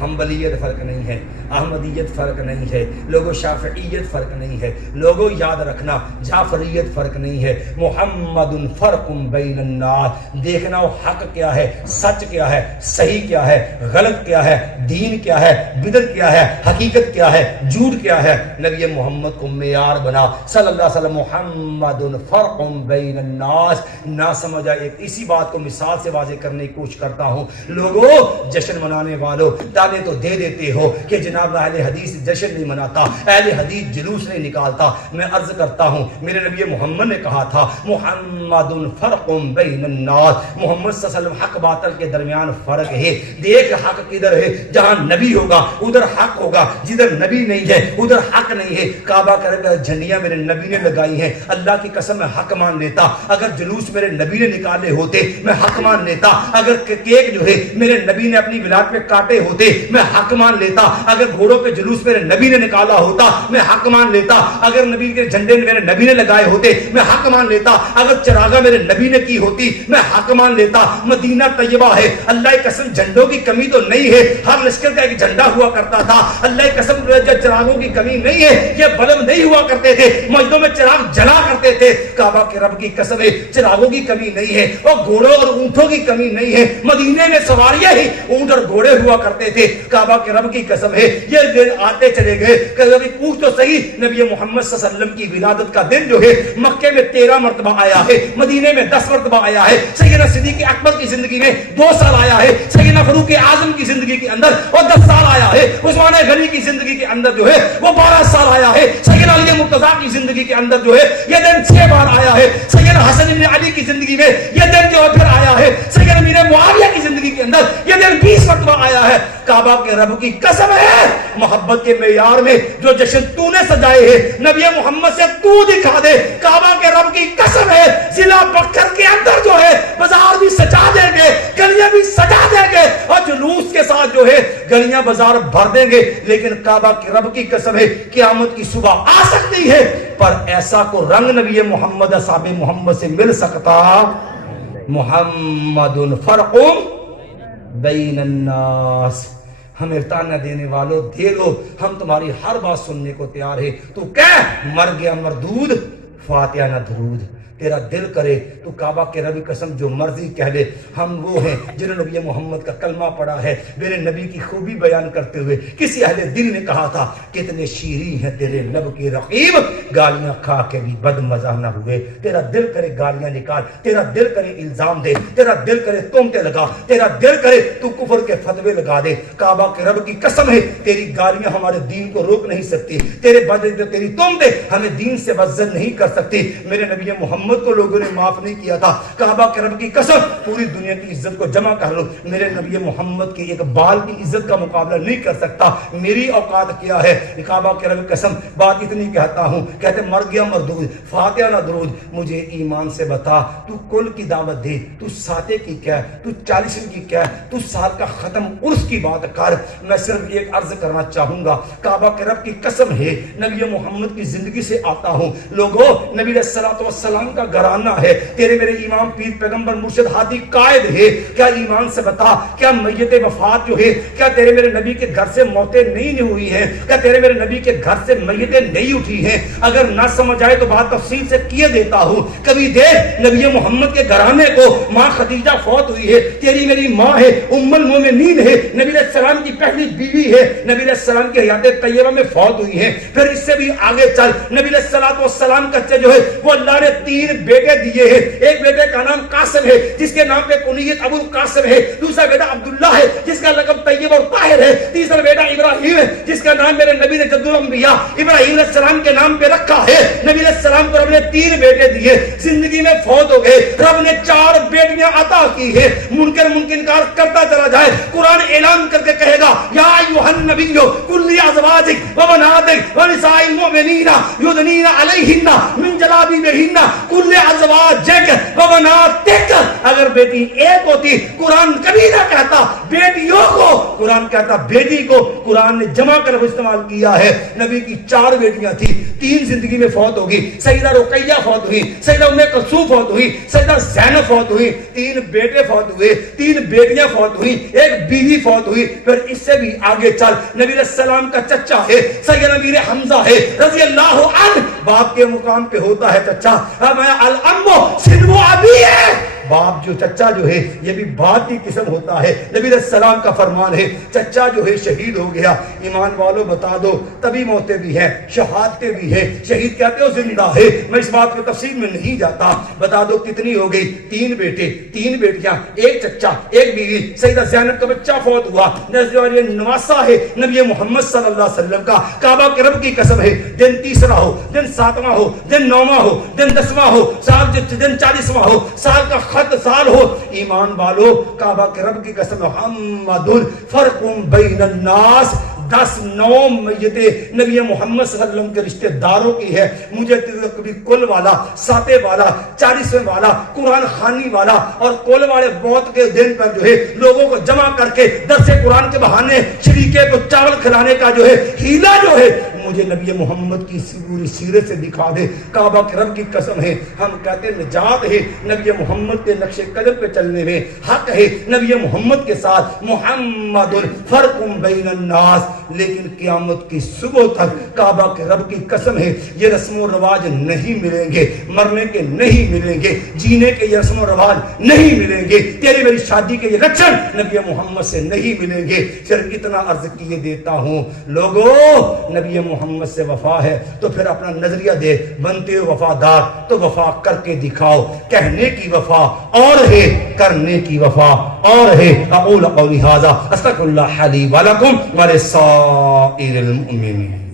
حنبلیت فرق نہیں ہے, احمدیت فرق نہیں ہے, لوگوں شافعیت فرق نہیں ہے. لوگوں یاد رکھنا جعفریت فرق نہیں ہے. محمد فرق بین الناس, دیکھنا وہ حق کیا ہے, سچ کیا ہے, صحیح کیا ہے, غلط کیا ہے, دین کیا ہے, بدعت کیا ہے, حقیقت کیا ہے, جھوٹ کیا ہے. نبی محمد کو معیار بنا صلی اللہ علیہ وسلم. محمد فرق بین الناس, نہ سمجھا. ایک اسی بات کو مثال سے واضح کرنے کی کوشش کرتا ہوں. لوگوں جشن منانے والوں دعوے تو دے دیتے ہو کہ جناب اہل حدیث جشن نہیں مناتا, اہل حدیث جلوس نہیں نکالتا. میں عرض کرتا ہوں میرے نبی محمد نے کہا تھا محمد فرق بین الناس, محمد صلی اللہ علیہ وسلم حق باطل کے درمیان فرق ہے. دیکھ حق کدھر ہے, جہاں نبی ہوگا ادھر حق ہوگا, جدھر نبی نہیں ہے ادھر حق نہیں ہے. کعبہ کے جھنڈیاں میرے نبی نے لگائی ہیں, اللہ کی قسم میں حق مان لیتا. اگر جلوس میرے نبی نے نکالے ہوتے میں حق مان لیتا. اگر کیک جو ہے میرے نبی نے اپنی ولادت پہ کاٹے ہوتے میں حق مان لیتا. اگر گھوڑوں پہ جلوس میرے نبی نے نکالا ہوتا میں حق مان لیتا. اگر نبی کے جھنڈے میرے نبی نے لگائے ہوتے میں حق مان لیتا. اگر چراغاں میرے نبی نے کی ہوتی میں حق مان لیتا. مدینہ طیبہ ہے, اللہ کی قسم جھنڈوں کی کمی تو نہیں ہے, ہر لشکر کا ایک جھنڈا ہوا کرتا تھا. اللہ کی قسم چراغوں کی کمی نہیں ہے, یہ بلب نہیں ہوا کرتے تھے, مسجدوں میں چراغ جلا کرتے تھے. کعبہ کے رب کی قسم ہے چراغوں کی کمی نہیں ہے, اور گھوڑوں اور اونٹوں کی کمی نہیں ہے. مدینے میں سواریاں ہی اونٹ اور گھوڑے ہوا کرتے تھے. کعبہ کے رب کی قسم ہے یہ دن آتے چلے گئے. کبھی پوچھ تو صحیح, نبی محمد صلی اللہ علیہ وسلم کی ولادت کا دن جو ہے مکے میں 13 مرتبہ آیا ہے, مدینے میں 10 مرتبہ آیا ہے. سیدنا صدیق اکبر کی زندگی میں 2 سال آیا ہے. سیدنا فاروق اعظم کی زندگی کے اندر وہ 10 سال آیا ہے. عثمان غنی کی زندگی کے اندر جو ہے وہ 12 سال آیا ہے. سیدنا علی مرتضیٰ کی زندگی کے اندر جو ہے یہ دن 6 بار آیا ہے. سیدنا حسن بن علی کی زندگی میں یہ دن جو پھر آیا ہے. سیدنا امیر معاویہ کی زندگی کے اندر یہ دن 20 مرتبہ آیا ہے. کعبہ کے رب کی قسم ہے محبت کے معیار میں جو جشن تو نے سجائے ہیں نبی محمد سے تو دکھا دے. کعبہ کے رب کی قسم ہے ضلع بکر کے اندر جو ہے بازار بھی سجا دیں گے, گلیاں بھی سجا دیں گے, اور جلوس کے ساتھ جو ہے گلیاں بازار بھر دیں گے. لیکن کعبہ کے رب کی قسم ہے قیامت کی صبح آ سکتی ہے, پر ایسا کو رنگ نبی محمد اصحاب محمد سے مل سکتا. محمد فرق بین الناس. ہمیں تانا دینے والوں دے لو, ہم تمہاری ہر بات سننے کو تیار ہے. تو کہہ مر گیا مردود فاتحہ نہ درود. تیرا دل کرے تو کعبہ کے رب قسم جو مرضی کہہ لے. ہم وہ ہیں جنہوں نے نبی محمد کا کلمہ پڑھا ہے. میرے نبی کی خوبی بیان کرتے ہوئے کسی اہل دل نے کہا تھا کتنے شیریں ہیں تیرے لب کی رقیب, گالیاں کھا کے بھی بد مزہ نہ ہوئے. تیرا دل کرے گالیاں نکال, تیرا دل کرے الزام دے, تیرا دل کرے تہمتیں لگا, تیرا دل کرے تو کفر کے فتوے لگا دے. کعبہ کے رب کی قسم ہے تیری گالیاں ہمارے دین کو روک نہیں سکتی, تیری تہمتیں ہمیں دین سے بزر نہیں کر سکتی. میرے نبی محمد محمد کو لوگوں نے معاف نہیں کیا تھا. کعبہ کے رب کی قسم پوری دنیا کی عزت کو جمع کر لو, میرے نبی محمد کی ایک بال کی عزت کا مقابلہ نہیں کر سکتا. میری اوقات کیا ہے, کعبہ کے رب کی قسم بات اتنی کہتا ہوں, کہتے مر گیا مردود, فاتحہ نہ درود, مجھے ایمان سے بتا تو کل کی دعوت دے, تو ساتے کی کیا, تو 40 کی کیا, تو سال کا ختم عرس کی بات کر. میں صرف ایک عرض کرنا چاہوں گا, کعبہ کے رب کی قسم ہے نبی محمد کی زندگی سے آتا ہوں. لوگوں, نبی علیہ الصلوۃ والسلام کا گھرانہ ہے, تیرے میرے امام پیر پیغمبر مرشد ہادی قائد ہے. کیا ایمان سے بتا, کیا میت وفات جو ہے, کیا تیرے میرے نبی کے گھر سے موتیں نہیں ہوئی ہیں, کیا تیرے میرے نبی کے گھر سے میتیں نہیں اٹھی ہیں؟ اگر نہ سمجھ آئے تو بات تفصیل سے کیے دیتا ہوں. کبھی دیکھ نبی محمد کے گھرانے کو, ماں خدیجہ فوت ہوئی ہے, تیری میری ماں ہے, ام المومنین ہے, نبی علیہ السلام کی پہلی بیوی ہے, نبی علیہ السلام کی حیات طیبہ میں فوت ہوئی ہے. پھر اس سے بھی آگے چل, نبی علیہ الصلوۃ والسلام کا جو ہے وہ اللہ نے 3 بیٹے دیے ہیں. ایک بیٹے کا نام قاسم ہے جس کے نام پہ کنیت ابو القاسم ہے, دوسرا بیٹا عبداللہ ہے جس کا لقب طیب اور طاہر ہے, تیسرا بیٹا ابراہیم ہے جس کا نام میرے نبی نے جد الانبیاء ابراہیم علیہ السلام کے نام پہ رکھا ہے. نبی علیہ السلام کو رب نے 3 بیٹے دیے, زندگی میں فوت ہو گئے, رب نے 4 بیٹیاں عطا کی ہے. منکر منکر کرتا چلا جائے, قرآن اعلان کر کے کہے گا یا ایھا النبی قل لازواجک وبناتک ونساء المؤمنین یدنین علیہن من جلابیبہن قل لازواجک وبناتک. اگر بیٹی ایک ہوتی قرآن کبھی نہ کہتا بیٹیوں کو, قرآن کہتا بیٹی کو. قرآن نے جمع کر استعمال کیا ہے. نبی کی 4 بیٹیاں تھی, 3 زندگی میں فوت ہوگی. سیدہ رقیہ فوت ہوئی, سیدہ ام کلثوم فوت ہوئی, سیدہ زینب فوت ہوئی, 3 بیٹے فوت ہوئے, 3 بیٹیاں فوت ہوئی, ایک بیوی فوت ہوئی. پھر اس سے بھی آگے چل, نبی علیہ السلام کا چچا ہے سیدنا امیر حمزہ ہے رضی اللہ عنہ, باپ کے مقام پہ ہوتا ہے چچا. میں العم صدق ابی ہے, باپ جو چچا جو ہے یہ بھی باپ کی قسم ہوتا ہے. نبی علیہ السلام کا فرمان ہے چچا جو ہے شہید ہو گیا. ایمان والوں بتا دو تبھی موتیں بھی ہیں, شہادتیں بھی ہیں. شہید کہتے ہو زندہ ہے, میں اس بات کو تفصیل میں نہیں جاتا. بتا دو کتنی ہو گئی, 3 بیٹے 3 بیٹیاں, ایک چچا ایک بیوی. سیدہ زینب کا بچہ فوت ہوا, نواسا ہے نبی محمد صلی اللہ علیہ وسلم کا. کعبہ کے رب کی قسم ہے دن 3 ہو, دن 7واں ہو, دن 9واں ہو, دن 10واں ہو, سال دن 40واں ہو, سال کا سال ہو. ایمان والو کعبہ کے رب کی قسم محمد فرق بین الناس, 10-9 میتیں نبی محمد صلی اللہ علیہ وسلم کے رشتہ داروں کی ہے. مجھے کبھی کل والا, ساتے والا, 40ویں والا, قرآن خوانی والا اور کل والے موت کے دن پر جو ہے لوگوں کو جمع کر کے درس قرآن کے بہانے شریکے کو چاول کھلانے کا جو ہے ہیلا جو ہے مجھے نبی محمد کی پوری سیرت سے دکھا دے. کعبہ کے رب کی قسم ہے ہم کہتے نجات ہے نبی محمد کے نقش قدم پہ چلنے میں, حق ہے نبی محمد کے ساتھ محمد فرق بین الناس. لیکن قیامت کی صبح تک کعبہ کے رب کی قسم ہے یہ رسم و رواج نہیں ملیں گے, مرنے کے نہیں ملیں گے, جینے کے یہ رسم و رواج نہیں ملیں گے, تیری میری شادی کے یہ رچن نبی محمد سے نہیں ملیں گے. صرف اتنا عرض کیے دیتا ہوں لوگوں, نبی محمد سے وفا ہے تو پھر اپنا نظریہ دے. بنتے ہو وفادار تو وفا کر کے دکھاؤ. کہنے کی وفا اور ہے, کرنے کی وفا اور ہے. اقول قولی ھذا استغفر اللہ لی ولکم ولسائر المؤمنین.